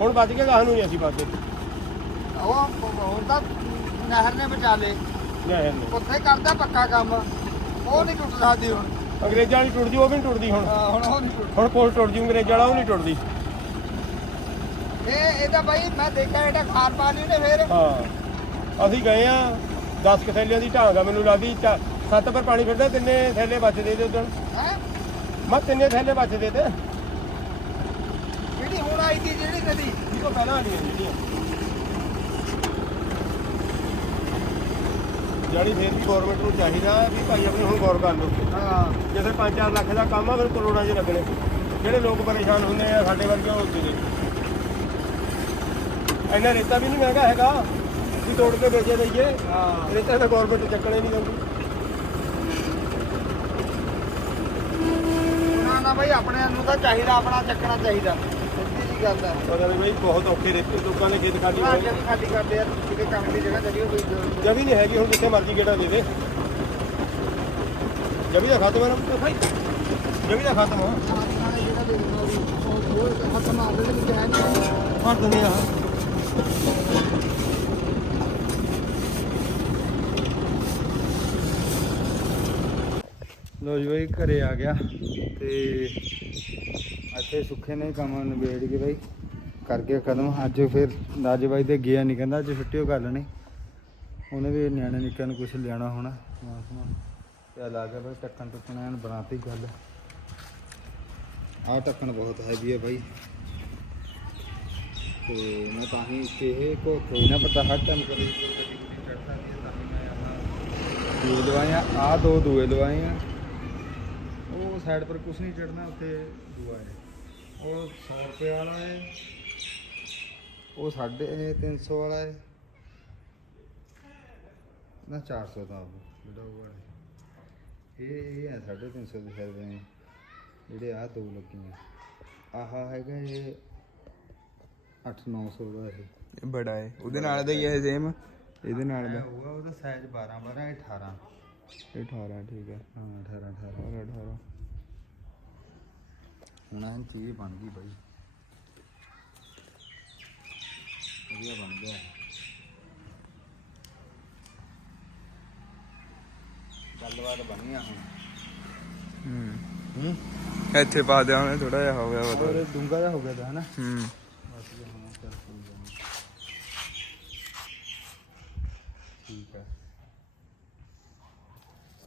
Speaker 2: ਹੁਣ ਵੱਜ ਕੇ ਗਾਹ ਨੂੰ ਨਹੀਂ ਅਸੀਂ ਵੱਜਦੇ
Speaker 1: ਉਹ ਹੋਰ ਤਾਂ ਨਹਿਰ ਨੇ ਬਚਾ ਲੇ ਉੱਥੇ ਕਰਦਾ ਪੱਕਾ ਕੰਮ। ਉਹ ਨਹੀਂ ਟੁੱਟ ਸਕਦੀ ਹੁਣ।
Speaker 2: ਅੰਗਰੇਜ਼ਾਂ ਵਾਲੀ ਟੁੱਟਦੀ ਉਹ ਵੀ ਨਹੀਂ ਟੁੱਟਦੀ ਹੁਣ।
Speaker 1: ਹਾਂ, ਹੁਣ ਉਹ ਨਹੀਂ ਟੁੱਟ
Speaker 2: ਹੁਣ ਕੋਲ ਟੁੱਟ ਜੂ ਅੰਗਰੇਜ਼ਾਂ ਵਾਲਾ ਉਹ ਨਹੀਂ ਟੁੱਟਦੀ।
Speaker 1: ਇਹ ਇਹਦਾ ਬਾਈ ਮੈਂ ਦੇਖਿਆ ਇਹਦਾ ਖਾਰ ਪਾ ਲਈ ਨੇ ਫੇਰ।
Speaker 2: ਹਾਂ। ਅਸੀਂ ਗਏ ਆ 10 ਕਥੈਲਿਆਂ ਦੀ ਢਾਂਗ ਆ ਮੈਨੂੰ ਲੱਗਦੀ ਚਾ- ਸੱਤ ਪਰ ਪਾਣੀ ਫਿਰਦਾ ਤਿੰਨੇ ਥੈਲੇ ਬਚਦੇ ਤੇ ਉਦੋਂ
Speaker 1: ਹੈ?
Speaker 2: ਮੈਂ ਤਿੰਨੇ ਥੈਲੇ ਬਚਦੇ ਤੇ।
Speaker 1: ਜਿਹੜੀ ਹੁਣ ਆਈ ਸੀ ਜਿਹੜੀ ਨਦੀ
Speaker 2: ਇਹ ਤੋਂ ਪਹਿਲਾਂ ਆਲੀਆਂ ਜਿਹੜੀਆਂ ਜਾਨੀ ਫੇਰ ਵੀ ਗਵਰਨਮੈਂਟ ਨੂੰ ਚਾਹੀਦਾ ਵੀ ਭਾਈ ਆਪਣੇ ਹੁਣ ਗੌਰ ਕਰ ਲਓ।
Speaker 1: ਹਾਂ
Speaker 2: ਜਿਵੇਂ 5-4 ਲੱਖ ਦਾ ਕੰਮ ਆ, ਫਿਰ ਕਰੋੜਾਂ 'ਚ ਲੱਗਣੇ। ਜਿਹੜੇ ਲੋਕ ਪਰੇਸ਼ਾਨ ਹੁੰਦੇ ਆ, ਸਾਡੇ ਵਰਗੇ ਉਹ ਉੱਤੇ ਇੰਨਾ ਰੇਤਾ ਵੀ ਨਹੀਂ ਮਹਿੰਗਾ ਹੈਗਾ, ਵੀ ਤੋੜ ਕੇ ਵੇਚੇ ਦਈਏ
Speaker 1: ਹਾਂ
Speaker 2: ਰੇਤਾ ਤਾਂ ਗਵਰਨਮੈਂਟ ਚੱਕਣੇ ਨਹੀਂ ਦਿੰਦੀ
Speaker 1: ਨਾ ਨਾ ਬਾਈ, ਆਪਣੇ ਨੂੰ ਤਾਂ ਚਾਹੀਦਾ, ਆਪਣਾ ਚੱਕਣਾ ਚਾਹੀਦਾ। ਸਿੱਧੀ ਜੀ ਗੱਲ ਹੈ
Speaker 2: ਪਤਾ ਨਹੀਂ ਬਈ ਬਹੁਤ ਔਖੇ ਰੇਤੇ ਲੋਕਾਂ ਨੇ ਖੇਤ ਖਾਲੀ ਹੋਏ।
Speaker 1: ਜਦ ਖਾਲੀ ਕਰਦੇ ਆ ਕਿਤੇ ਕੰਮ ਦੀ ਜਗ੍ਹਾ ਜਗੀ ਹੋਈ
Speaker 2: ਜਮੀ ਨਹੀਂ ਹੈਗੀ ਹੁਣ ਜਿੱਥੇ ਮਰਜ਼ੀ ਗੇੜਾ ਦੇ ਦੇ। ਜਮੀ ਦਾ ਖਤਮ ਨਾ। ਭਾਈ। ਜਮੀ ਦਾ ਖਤਮ
Speaker 1: ਜਿਹੜਾ ਦੇ ਦੇ
Speaker 2: ਮਾਰ ਦਿੰਦੇ ਆ।
Speaker 1: ਲੋ ਜੀ ਬਾਈ ਘਰੇ ਆ ਗਿਆ ਤੇ ਇੱਥੇ ਸੁੱਖੇ ਨੇ ਕੰਮ ਨਿਬੇੜ ਕੇ ਬਾਈ, ਕਰਕੇ ਕਦਮ ਅੱਜ ਫਿਰ ਰਾਜੇ ਬਾਈ ਤੇ ਗਿਆ ਨਹੀਂ ਕਹਿੰਦਾ, ਅੱਜ ਛੁੱਟੀ ਓ ਕਰ ਲੈਣੀ। ਉਹਨੇ ਵੀ ਨਿਆਣੇ ਨਿੱਕਿਆਂ ਨੂੰ ਕੁਝ ਲਿਆਣਾ ਹੋਣਾ। ਸਮਾਨ ਸਮਾਨ। ਤੇ ਲਾ ਬਾਈ ਟੱਕਣ ਟੁੱਕਣ ਐਨ ਬਣਾਤੀ ਗੱਲ। ਆਹ ਟੱਕਣ ਬਹੁਤ ਹੈਵੀ ਹੈ ਬਾਈ। ਤੇ ਮੈਂ ਤਾਂ ਹੀ ਕਿ ਕੋ ਕੋਈ ਨਾ ਪਤਾ, ਹਰ ਟਾਈਮ ਕਰੇ ਚੜਦਾ ਨਹੀਂ ਤਾਂ ਮੈਂ ਆਹ ਦੂਏ ਲਵਾਏ ਆ, ਆਹ ਦੋ ਦੂਏ ਲਵਾਏ ਆ। ਉਹ ਸਾਈਡ ਪਰ ਕੁਝ ਨਹੀਂ ਚੜਨਾ ਉੱਥੇ ਦੂਆ ਹੈ ਉਹ 100 ਰੁਪਏ ਵਾਲਾ ਹੈ ਉਹ ਸਾਢੇ 300 ਵਾਲਾ ਹੈ ਨਾ 400 ਦਾ ਜਿਹੜਾ ਉਹ ਵਾਲਾ ਹੈ। ਇਹ ਇਹ ਹੈ 350 ਦੇ ਸ਼ਾਇਦ ਨੇ। ਜਿਹੜੇ ਆ ਦੋ ਲੱਗੀਆਂ। ਆਹਾ ਹੈਗਾ ਇਹ 8-900 ਦਾ ਇਹ।
Speaker 3: ਇਹ ਬੜਾ ਹੈ ਉਹਦੇ ਨਾਲ ਦਾ ਹੀ ਹੈ ਸੇਮ ਇਹਦੇ ਨਾਲ ਦਾ?
Speaker 1: ਹੋਊਗਾ ਉਹਦਾ ਸਾਈਜ਼ 12 12 ਇਹ 18
Speaker 3: ਇਹ 18 ਠੀਕ ਹੈ
Speaker 1: ਹਾਂ 18 18
Speaker 3: 18 18
Speaker 1: ਹੁਣ ਇਹ ਚੀਜ਼ ਬਣ ਗਈ ਬਾਈ। ਵਧੀਆ ਬਣ ਗਿਆ। ਗੱਲਬਾਤ ਬਣੀ ਆ ਹੁਣ।
Speaker 3: ਹੂੰ
Speaker 1: ਹੂੰ।
Speaker 3: ਇੱਥੇ ਪਾ ਦਿਆ ਉਹਨੇ ਥੋੜਾ ਜਿਹਾ ਹੋ ਗਿਆ ਵਾ
Speaker 1: ਹੋਰ ਡੂੰਗਾ ਜਿਹਾ ਹੋ ਗਿਆ ਤਾਂ ਹਨਾ?
Speaker 3: ਹੂੰ।
Speaker 1: ਠੀਕ ਹੈ।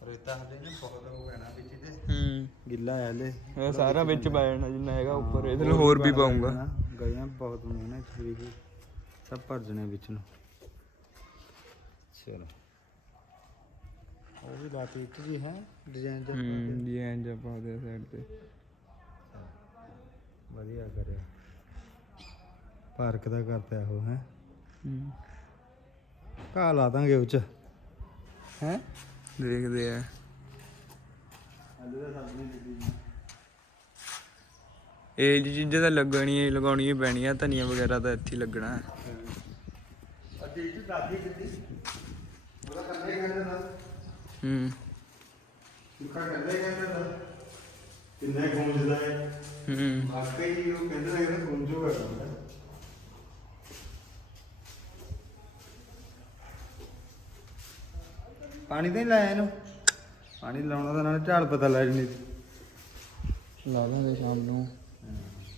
Speaker 1: ਰੇਤਾ ਹਲੇ ਨਾ ਬਹੁਤ ਹੋ ਗਿਆ ਨਾ ਵਿੱਚ।
Speaker 3: ਹੂੰ।
Speaker 1: ਗਿੱਲਾ ਹੈ ਹਲੇ।
Speaker 3: ਇਹ ਸਾਰਾ ਵਿੱਚ ਪੈ ਜਾਣਾ ਜਿੰਨਾ ਹੈਗਾ ਉੱਪਰ ਇਹਦੇ ਨਾਲ ਹੋਰ ਵੀ ਪਾਉਂਗਾ।
Speaker 1: ਗਈਆਂ ਬਹੁਤ ਹੋਣੀਆਂ ਨੇ ਵੀ। ਸਭ ਭਰ ਜਣੇ ਵਿੱਚ ਨੂੰ। ਚਲੋ। ਉਹ ਵੀ ਲਾਤੀ ਇੱਥੇ ਜੀ ਹੈ ਡਿਜ਼ਾਈਨ ਜਿਹਾ
Speaker 3: ਹੂੰ ਐਂ ਜਿਹਾ ਪਾ ਦਿਆ ਸਾਈਡ ਤੇ।
Speaker 1: ਵਧੀਆ ਕਰਿਆ। ਪਾਰਕ ਦਾ ਕਰਤਾ ਉਹ ਹੈ।
Speaker 3: ਹੂੰ।
Speaker 1: ਘਾਹ ਲਾ ਦਾਂਗੇ ਉਹ ਚ। ਹੈ?
Speaker 3: ਦੇਖਦੇ ਆ। ਇਹ ਚੀਜ਼ਾਂ ਤਾਂ ਲੱਗਣੀਆਂ ਹੀ, ਲਗਾਉਣੀਆਂ ਹੀ ਪੈਣੀਆਂ, ਧਨੀਆ ਵਗੈਰਾ ਤਾਂ ਇੱਥੇ ਹੀ ਲੱਗਣਾ।
Speaker 1: ਅੱਧੀ ਜੀ ਦਾਦੀ ਦਿੱਤੀ ਉਹਦਾ ਕੰਨੇ ਕਹਿੰਦੇ ਨਾ
Speaker 3: ਹੂੰ।
Speaker 1: ਸੁੱਕਾ ਕੰਨੇ ਕਹਿੰਦੇ ਨਾ ਕਿੰਨੇ ਗੂੰਜਦਾ ਹੈ।
Speaker 3: ਹੂੰ
Speaker 1: ਵਾਕਈ ਉਹ ਕਹਿੰਦੇ ਨੇ ਕਿ ਗੂੰਜੂਗਾ ਪਾਣੀ ਤਾਂ ਨਹੀਂ ਲਾਇਆ ਇਹਨੂੰ? ਪਾਣੀ ਲਾਉਣਾ ਤਾਂ ਨਾਲ ਝਾੜ ਪਤਾ ਲੱਗ ਜਣੀ।
Speaker 3: ਲਾ ਲਾਂਗੇ ਸ਼ਾਮ ਨੂੰ।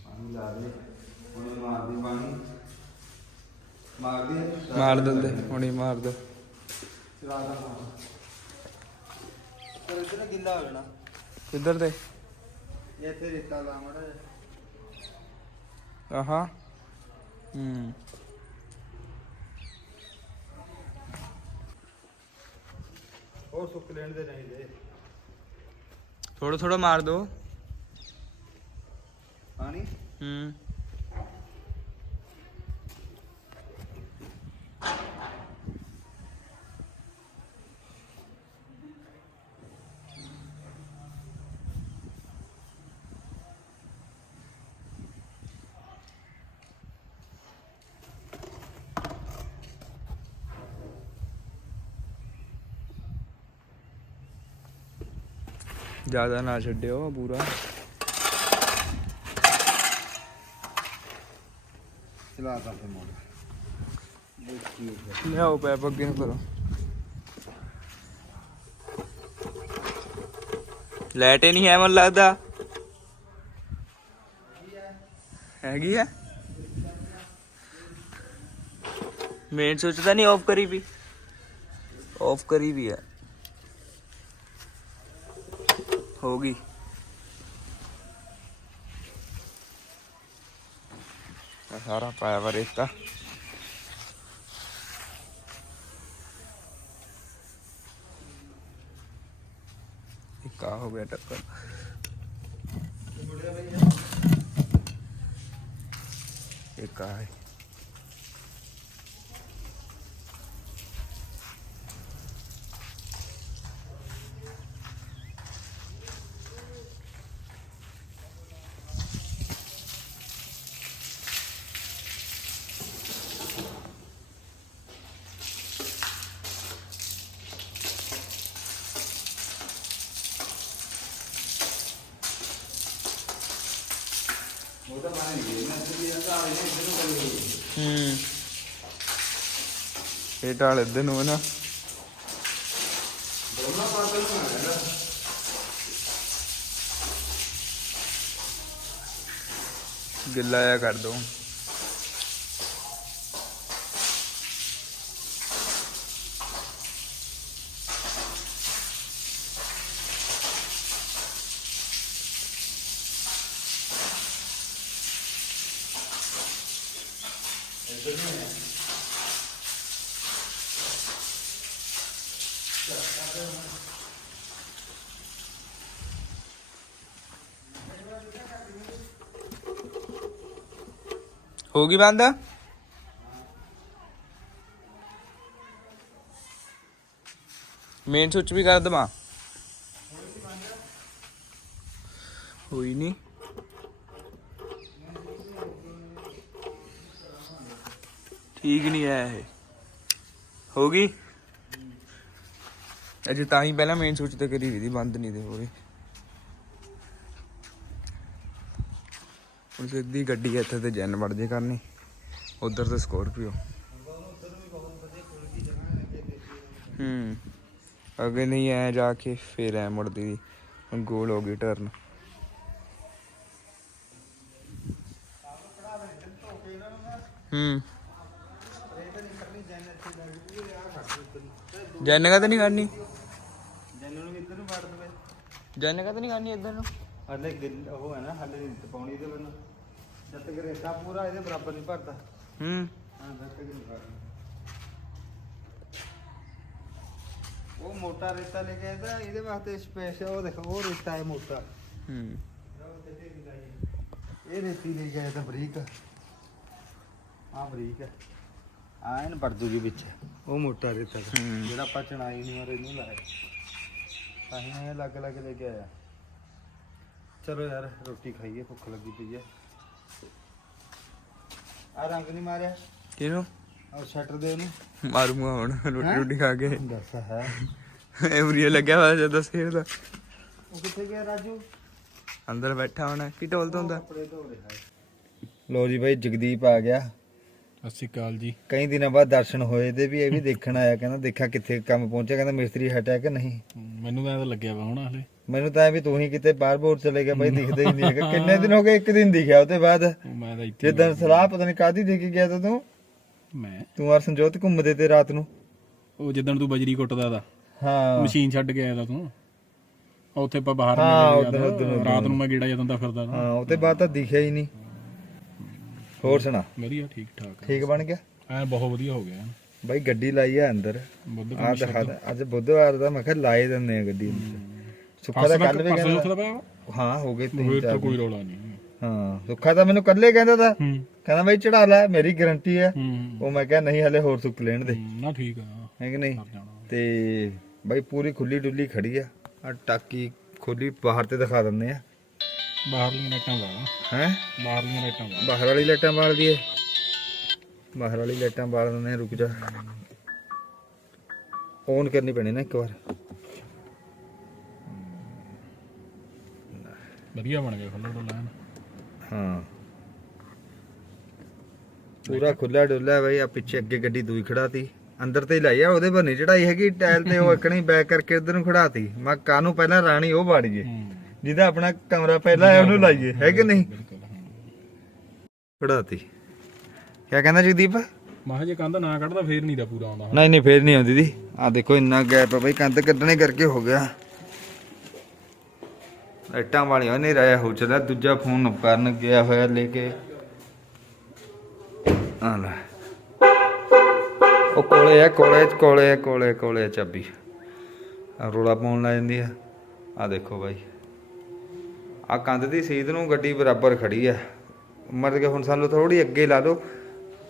Speaker 1: ਪਾਣੀ ਲਾ ਦੇ ਹੁਣ ਮਾਰਦੀ ਪਾਣੀ। ਮਾਰਦੀ
Speaker 3: ਮਾਰ ਦਿੰਦੇ ਹੁਣੀ ਮਾਰ ਦੋ।
Speaker 1: ਚਲਾ ਦਾ ਪਰ ਇਤਨਾ ਗਿੱਲਾ ਹੋ ਜਾਣਾ।
Speaker 3: ਕਿੱਧਰ ਤੇ
Speaker 1: ਇਹ ਇੱਥੇ ਰੇਤਾ ਲਾ ਮੜਾ
Speaker 3: ਆਹਾ। ਹੂੰ।
Speaker 1: ਉਹ ਸੁੱਕ ਲੈਣ ਦੇ ਨਹੀਂ ਦੇ।
Speaker 3: ਥੋੜਾ ਥੋੜਾ ਮਾਰ ਦੋ।
Speaker 1: ਪਾਣੀ?
Speaker 3: ਹੂੰ। ਜ਼ਿਆਦਾ ਨਾ ਛੱਡਿਓ ਪੂਰਾ।
Speaker 1: ਚਲਾ ਤੇ ਮੋੜ।
Speaker 3: ਲਿਆਓ ਪੈਪ ਅੱਗੇ ਨੂੰ ਕਰੋ। ਲਾਈਟ ਹੀ ਨਹੀਂ ਹੈ ਮਨ ਲੱਗਦਾ। ਹੈਗੀ ਆ ਮੇਨ ਸੁੱਚ ਤਾਂ ਨਹੀਂ ਆਫ ਕਰੀ ਵੀ। ਆਫ ਕਰੀ ਵੀ ਹੈ। ਹੋ ਗਈ ਆਹ ਸਾਰਾ ਪਾਇਆ ਵਾ ਰੇਤਾ ਇੱਕ ਆ ਹੋ ਗਿਆ ਟੱਕਰ ਹੂੰ। ਇਹ ਢਾਲ ਇੱਧਰ ਨੂੰ ਹੈ ਨਾ। ਗਿੱਲਾ ਜਿਹਾ ਕਰ ਦੋ। ਹੋ ਗਈ ਬੰਦ? ਮੇਨ ਸੁੱਚ ਵੀ ਕਰ ਦਵਾਂ। ਹੋਈ ਨਹੀਂ ਠੀਕ ਨਹੀਂ ਹੈ ਇਹ। ਹੋ ਗਈ ਅਜੇ ਤਾਂ ਹੀ ਪਹਿਲਾਂ ਮੇਨ ਸੁੱਚ ਤੇ ਕਰੀ ਵੀ ਦੀ ਬੰਦ ਨਹੀਂ ਦੇ ਹੋਈ ਹੁਣ ਸਿੱਧੀ ਗੱਡੀ ਇੱਥੇ ਤੇ ਜੈਨ ਵੜ ਜੇ ਕਰਨੀ। ਉਧਰ ਤੇ ਸਕੋਰਪੀਓ। ਹੂੰ। ਅਗੇ ਨਹੀਂ, ਐ ਜਾ ਕੇ ਫੇਰ ਐ ਮੁੜਦੀ ਹੁਣ ਗੋਲ ਹੋ ਗਈ ਟਰਨ ਹੂੰ। ਜੈਨਗਾ ਤਾਂ ਨਹੀਂ ਕਰਨੀ?
Speaker 1: ਜੈਨੂੰ ਨੂੰ ਇੱਧਰ ਨੂੰ ਵੜ ਦਵੇ
Speaker 3: ਜੈਨਗਾ ਤਾਂ ਨਹੀਂ ਕਰਨੀ ਇੱਧਰ ਨੂੰ?
Speaker 1: ਹਲੇ ਗਿੱਲ ਉਹ ਹੈ ਨਾ ਹਲੇ ਨਹੀਂ ਪਾਉਣੀ ਇਹਦੇ ਵੱਲੋਂ ਜਦ ਤੱਕ ਰੇਤਾ ਪੂਰਾ ਇਹਦੇ ਬਰਾਬਰ ਨਹੀਂ ਭਰਦਾ।
Speaker 3: ਹੂੰ।
Speaker 1: ਹਾਂ ਜਦ ਤੱਕ ਨਹੀਂ ਭਰਦਾ। ਉਹ ਮੋਟਾ ਰੇਤਾ ਲੈ ਕੇ ਆਇਆ ਇਹਦੇ ਵਾਸਤੇ ਸਪੈਸ਼ਲ ਉਹ ਦੇਖੋ ਉਹ ਰੇਤਾ ਹੈ ਮੋਟਾ।
Speaker 3: ਹੂੰ।
Speaker 1: ਇਹ ਰੇਤੀ ਲੈ ਕੇ ਆਇਆ ਤਾਂ ਬਰੀਕ। ਆ ਬਰੀਕ ਹੈ। ਆ ਇਹਨ ਪੜ ਜੂਗੀ ਵਿੱਚ। ਉਹ ਮੋਟਾ ਰੇਤਾ। ਜਿਹੜਾ ਆਪਾਂ ਚਣਾਈ ਨਹੀਂ ਮਾਰੇ ਇਹਨੂੰ ਲਾਇਆ। ਤਾਂ ਹੀ ਇਹ ਲੱਗ ਲੱਗ ਲੈ ਕੇ ਆਇਆ। ਚਲੋ ਯਾਰ ਰੋਟੀ ਖਾਈਏ ਭੁੱਖ ਲੱਗੀ ਪਈ ਹੈ। ਆ ਰੰਗ ਨਹੀਂ ਮਾਰਿਆ?
Speaker 3: ਕਿਹਨੂੰ?
Speaker 1: ਆ ਸ਼ਟਰ ਦੇ ਉਹਨੂੰ
Speaker 3: ਮਾਰੂਗਾ ਹੁਣ ਰੋਟੀ? ਰੋਟੀ ਖਾ ਕੇ।
Speaker 1: ਦੱਸ ਹੈ।
Speaker 3: ਉਰੀਆ ਲੱਗਿਆ ਹੋਇਆ ਜਦੋਂ ਸੇਰ ਦਾ।
Speaker 1: ਉਹ ਕਿੱਥੇ ਗਿਆ ਰਾਜੂ?
Speaker 3: ਅੰਦਰ ਬੈਠਾ ਹੋਣਾ ਕੀ ਢੋਲਦਾ ਹੁੰਦਾ?
Speaker 1: ਕੱਪੜੇ ਧੋ ਰਿਹਾ ਹੈ। ਲੋ ਜੀ ਭਾਈ ਜਗਦੀਪ ਆ ਗਿਆ।
Speaker 5: ਸਤਿ ਸ਼੍ਰੀ ਅਕਾਲ ਜੀ।
Speaker 1: ਕਈ ਦਿਨਾਂ ਬਾਅਦ ਦਰਸ਼ਨ ਹੋਏ ਤੇ ਵੀ ਇਹ ਵੀ ਦੇਖਣ ਆਇਆ ਕਹਿੰਦਾ ਦੇਖਿਆ ਕਿੱਥੇ ਕੰਮ ਪਹੁੰਚਿਆ ਕਹਿੰਦਾ ਮਿਸਤਰੀ ਹਟਿਆ ਕਿ ਨਹੀਂ?
Speaker 5: ਮੈਨੂੰ ਤਾਂ ਲੱਗਿਆ ਵਾ ਹੁਣ ਹਲੇ।
Speaker 1: ਮੈਨੂੰ ਤਾਂ ਐ ਵੀ ਤੂੰ ਹੀ ਕਿਤੇ ਬਾਹਰ ਬੋਰ ਚਲੇ ਗਿਆ ਬਾਈ ਦਿਖਦੇ ਹੀ ਨਹੀਂ ਹੈਗਾ। ਕਿੰਨੇ ਦਿਨ ਹੋ ਗਏ? ਇੱਕ ਦਿਨ ਦਿਖਿਆ ਉਹਦੇ ਬਾਅਦ।
Speaker 5: ਮੈਂ ਤਾਂ ਇੱਥੇ
Speaker 1: ਜਿੱਦਣ ਸਲਾਹ ਪਤਾ ਨਹੀਂ ਕਾਦੀ ਦੇ ਕੇ ਗਿਆ ਤਾ ਤੂੰ।
Speaker 5: ਮੈਂ।
Speaker 1: ਤੂੰ ਔਰ ਸੰਜੋਤ ਘੁੰਮਦੇ ਤੇ ਰਾਤ ਨੂੰ।
Speaker 5: ਉਹ ਜਿੱਦਣ ਤੂੰ ਬਜਰੀ ਕੁੱਟਦਾ ਦਾ
Speaker 1: ਹਾਂ।
Speaker 5: ਮਸ਼ੀਨ ਛੱਡ ਕੇ ਆਇਆ ਤਾ ਤੂੰ। ਉੱਥੇ ਆਪਾਂ ਬਾਹਰ
Speaker 1: ਉੱਦਣ।
Speaker 5: ਰਾਤ ਨੂੰ ਮੈਂ ਗੇੜਾ ਜਾਂਦਾ ਫਿਰਦਾ
Speaker 1: ਹਾਂ ਉਹਦੇ ਬਾਅਦ ਤਾਂ ਦਿਖਿਆ ਹੀ ਨਹੀਂ। ਹੋਰ ਸੁਣਾ।
Speaker 5: ਵਧੀਆ ਠੀਕ ਠਾਕ
Speaker 1: ਠੀਕ ਬਣ ਗਿਆ?
Speaker 5: ਐ ਬਹੁਤ ਵਧੀਆ ਹੋ ਗਿਆ।
Speaker 1: ਬਾਈ ਗੱਡੀ ਲਾਈ ਆ ਅੰਦਰ। ਆ ਦਿਖਾ ਦੇ। ਅੱਜ ਬੁੱਧਵਾਰ ਦਾ ਮੈਂ ਕਿਹਾ ਲਾਏ ਦਿੰਦੇ ਆ ਗੱਡੀ ਅੰਦਰ। ਸੁੱਖਾ ਦਾ ਕੱਲ ਵੀ
Speaker 5: ਪਰਸੋਂ
Speaker 1: ਕਹਿੰਦਾ।
Speaker 5: ਉੱਥੇ ਦਾ ਪਿਆ
Speaker 1: ਹਾਂ ਹੋ ਗਏ ਤਿੰਨ ਚਾਰ
Speaker 5: ਤਾਂ। ਕੋਈ ਰੌਲਾ ਨਹੀਂ।
Speaker 1: ਹਾਂ ਸੁੱਖਾ ਤਾਂ ਮੈਨੂੰ ਕੱਲੇ ਕਹਿੰਦਾ ਤਾ।
Speaker 5: ਹੂੰ।
Speaker 1: ਕਹਿੰਦਾ ਬਾਈ ਚੜਾ ਲੈ ਮੇਰੀ ਗਾਰੰਟੀ ਹੈ।
Speaker 5: ਹੂੰ।
Speaker 1: ਉਹ ਮੈਂ ਕਿਹਾ ਨਹੀਂ ਹਲੇ ਹੋਰ ਸੁੱਕ ਲੈਣ ਦੇ।
Speaker 5: ਨਾ ਠੀਕ ਆ।
Speaker 1: ਹੈ ਕਿ ਨਹੀਂ?
Speaker 5: ਕਰ ਜਾਣਾ
Speaker 1: ਤੇ ਬਾਈ ਪੂਰੀ ਖੁੱਲੀ ਡੁੱਲੀ ਖੜੀ ਆ। ਆ ਟਾਕੀ ਖੋਲੀ ਬਾਹਰ ਤੇ ਦਿਖਾ ਦਿੰਦੇ ਆ।
Speaker 5: ਬਾਹਰਲੀਆਂ ਲਾਈਟਾਂ ਲਾ।
Speaker 1: ਹੈ?
Speaker 5: ਬਾਹਰਲੀਆਂ ਲਾਈਟਾਂ ਲਾ।
Speaker 1: ਬਾਹਰ ਵਾਲੀ ਲਾਈਟਾਂ ਬਾਲ ਦਈਏ ਬਾਹਰ ਵਾਲੀ ਲਾਈਟਾਂ ਬਾਲ ਦਿੰਦੇ ਆ ਰੁਕ ਜਾ। ਔਨ ਕਰਨੀ ਪੈਣੀ ਨਾ ਇੱਕ ਵਾਰ।
Speaker 5: ਵਧੀਆ ਬਣ ਗਿਆ ਖੁੱਲਾ ਡੁੱਲਾ ਐਨ।
Speaker 1: ਹਾਂ। ਪੂਰਾ ਖੁੱਲਾ ਡੁੱਲਾ ਬਾਈ ਆ ਪਿੱਛੇ ਅੱਗੇ ਗੱਡੀ ਦੂਈ ਖੜਾਤੀ। ਅੰਦਰ ਤੇ ਹੀ ਲਾਈ ਆ ਉਹਦੇ ਪਰ ਨਹੀਂ ਚੜਾਈ ਹੈਗੀ ਟਾਇਲ ਤੇ ਉਹ ਇੱਕਣੀ ਬੈਕ ਕਰਕੇ ਉਧਰ ਨੂੰ ਖੜਾਤੀ। ਮੈਂ ਕਾਨੂੰ ਪਹਿਲਾਂ ਰਾਣੀ ਉਹ ਬਾੜੀਏ
Speaker 5: ਹੂੰ।
Speaker 1: ਜਿਹਦਾ ਆਪਣਾ ਕਮਰਾ ਪਹਿਲਾਂ ਹੈ ਉਹਨੂੰ ਲਾਈਏ। ਹੈ ਕਿ ਨਹੀਂ?
Speaker 5: ਬਿਲਕੁਲ ਹਾਂ।
Speaker 1: ਖੜਾਤੀ। ਕੀ ਕਹਿੰਦਾ ਜਗਦੀਪ?
Speaker 5: ਮਾਹ ਜੇ ਕੰਧ ਨਾ ਕੱਢਦਾ ਫੇਰ ਨਹੀਂ ਦਾ ਪੂਰਾ ਆਉਂਦਾ।
Speaker 1: ਨਹੀਂ ਨਹੀਂ ਫੇਰ ਨਹੀਂ ਆਉਂਦੀ ਦੀ। ਆ ਦੇਖੋ ਇੰਨਾ ਗੈਪ ਹੈ ਬਈ ਕੰਧ ਕੱਢਣੇ ਕਰਕੇ ਹੋ ਗਿਆ। ਲਾਈਟਾਂ ਵਾਲੀਆਂ ਨਹੀਂ ਰਾਇਆ ਹੋ ਚਲਾ ਦੂਜਾ ਫੋਨ ਕਰਨ ਗਿਆ ਹੋਇਆ ਲੈ ਕੇ। ਆ ਲੈ। ਉਹ ਕੋਲੇ ਆ, ਕੋਲੇ ਕੋਲੇ ਕੋਲੇ ਕੋਲੇ ਚਾਬੀ। ਆ ਰੋਲਾ ਪਾਉਣ ਲੱਗ ਜਾਂਦੀ ਆ। ਆ ਦੇਖੋ ਬਾਈ। ਆ ਕੰਧ ਦੀ ਸੀਧ ਨੂੰ ਗੱਡੀ ਬਰਾਬਰ ਖੜੀ ਆ। ਮਤਲਬ ਕਿ ਹੁਣ ਸਾਨੂੰ ਥੋੜੀ ਅੱਗੇ ਲਾ ਲਓ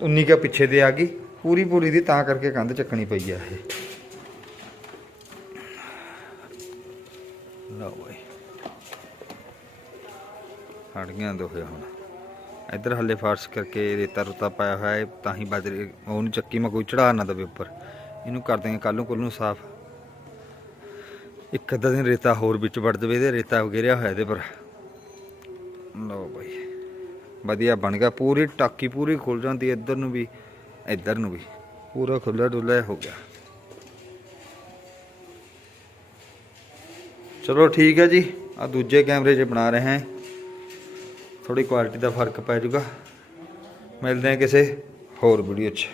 Speaker 1: 19 ਕਾ ਪਿੱਛੇ ਦੇ ਆ ਗਈ। ਪੂਰੀ ਪੂਰੀ ਦੀ ਤਾਂ ਕਰਕੇ ਕੰਧ ਚੱਕਣੀ ਪਈ ਆ ਇਹ। ਲਓ ਬਈ। ਹਟ ਗਿਆ ਦੋਹੇ ਹੁਣ। ਇੱਧਰ ਹੱਲੇ ਫਾਰਸ ਕਰਕੇ ਰੇਤਾ ਰੁਤਾ ਪਾਇਆ ਹੋਇਆ ਹੈ, ਤਾਂ ਹੀ ਬਾਜਰੇ ਉਹਨੂੰ ਚੱਕੀ ਮੈਂ ਕੋਈ ਚੜਾ ਨਾ ਦਵੇ ਉੱਪਰ। ਇਹਨੂੰ ਕਰ ਦਾਂਗੇ ਕੱਲ ਨੂੰ ਕੁੱਲ ਨੂੰ ਸਾਫ਼। ਇੱਕ ਅੱਧਾ ਦਿਨ ਰੇਤਾ ਹੋਰ ਵਿੱਚ ਵੜ ਜਾਵੇ, ਇਹਦੇ ਰੇਤਾ ਵਗੇਰਿਆ ਹੋਇਆ ਇਹਦੇ ਪਰ। ਲਓ ਬਾਈ, ਵਧੀਆ ਬਣ ਗਿਆ। ਪੂਰੀ ਟਾਕੀ ਪੂਰੀ ਖੁੱਲ ਜਾਂਦੀ ਇੱਧਰ ਨੂੰ ਵੀ, ਇੱਧਰ ਨੂੰ ਵੀ। ਪੂਰਾ ਖੁੱਲਾ ਡੁੱਲਾ ਹੋ ਗਿਆ। ਚਲੋ ਠੀਕ ਹੈ ਜੀ ਆ ਦੂਜੇ ਕੈਮਰੇ 'ਚ ਬਣਾ ਰਹੇ ਹਾਂ। ਥੋੜੀ ਕੁਆਲਿਟੀ ਦਾ ਫ਼ਰਕ ਪੈ ਜਾਊਗਾ। ਮਿਲਦੇ ਹਾਂ ਕਿਸੇ ਹੋਰ ਵੀਡੀਓ 'ਚ।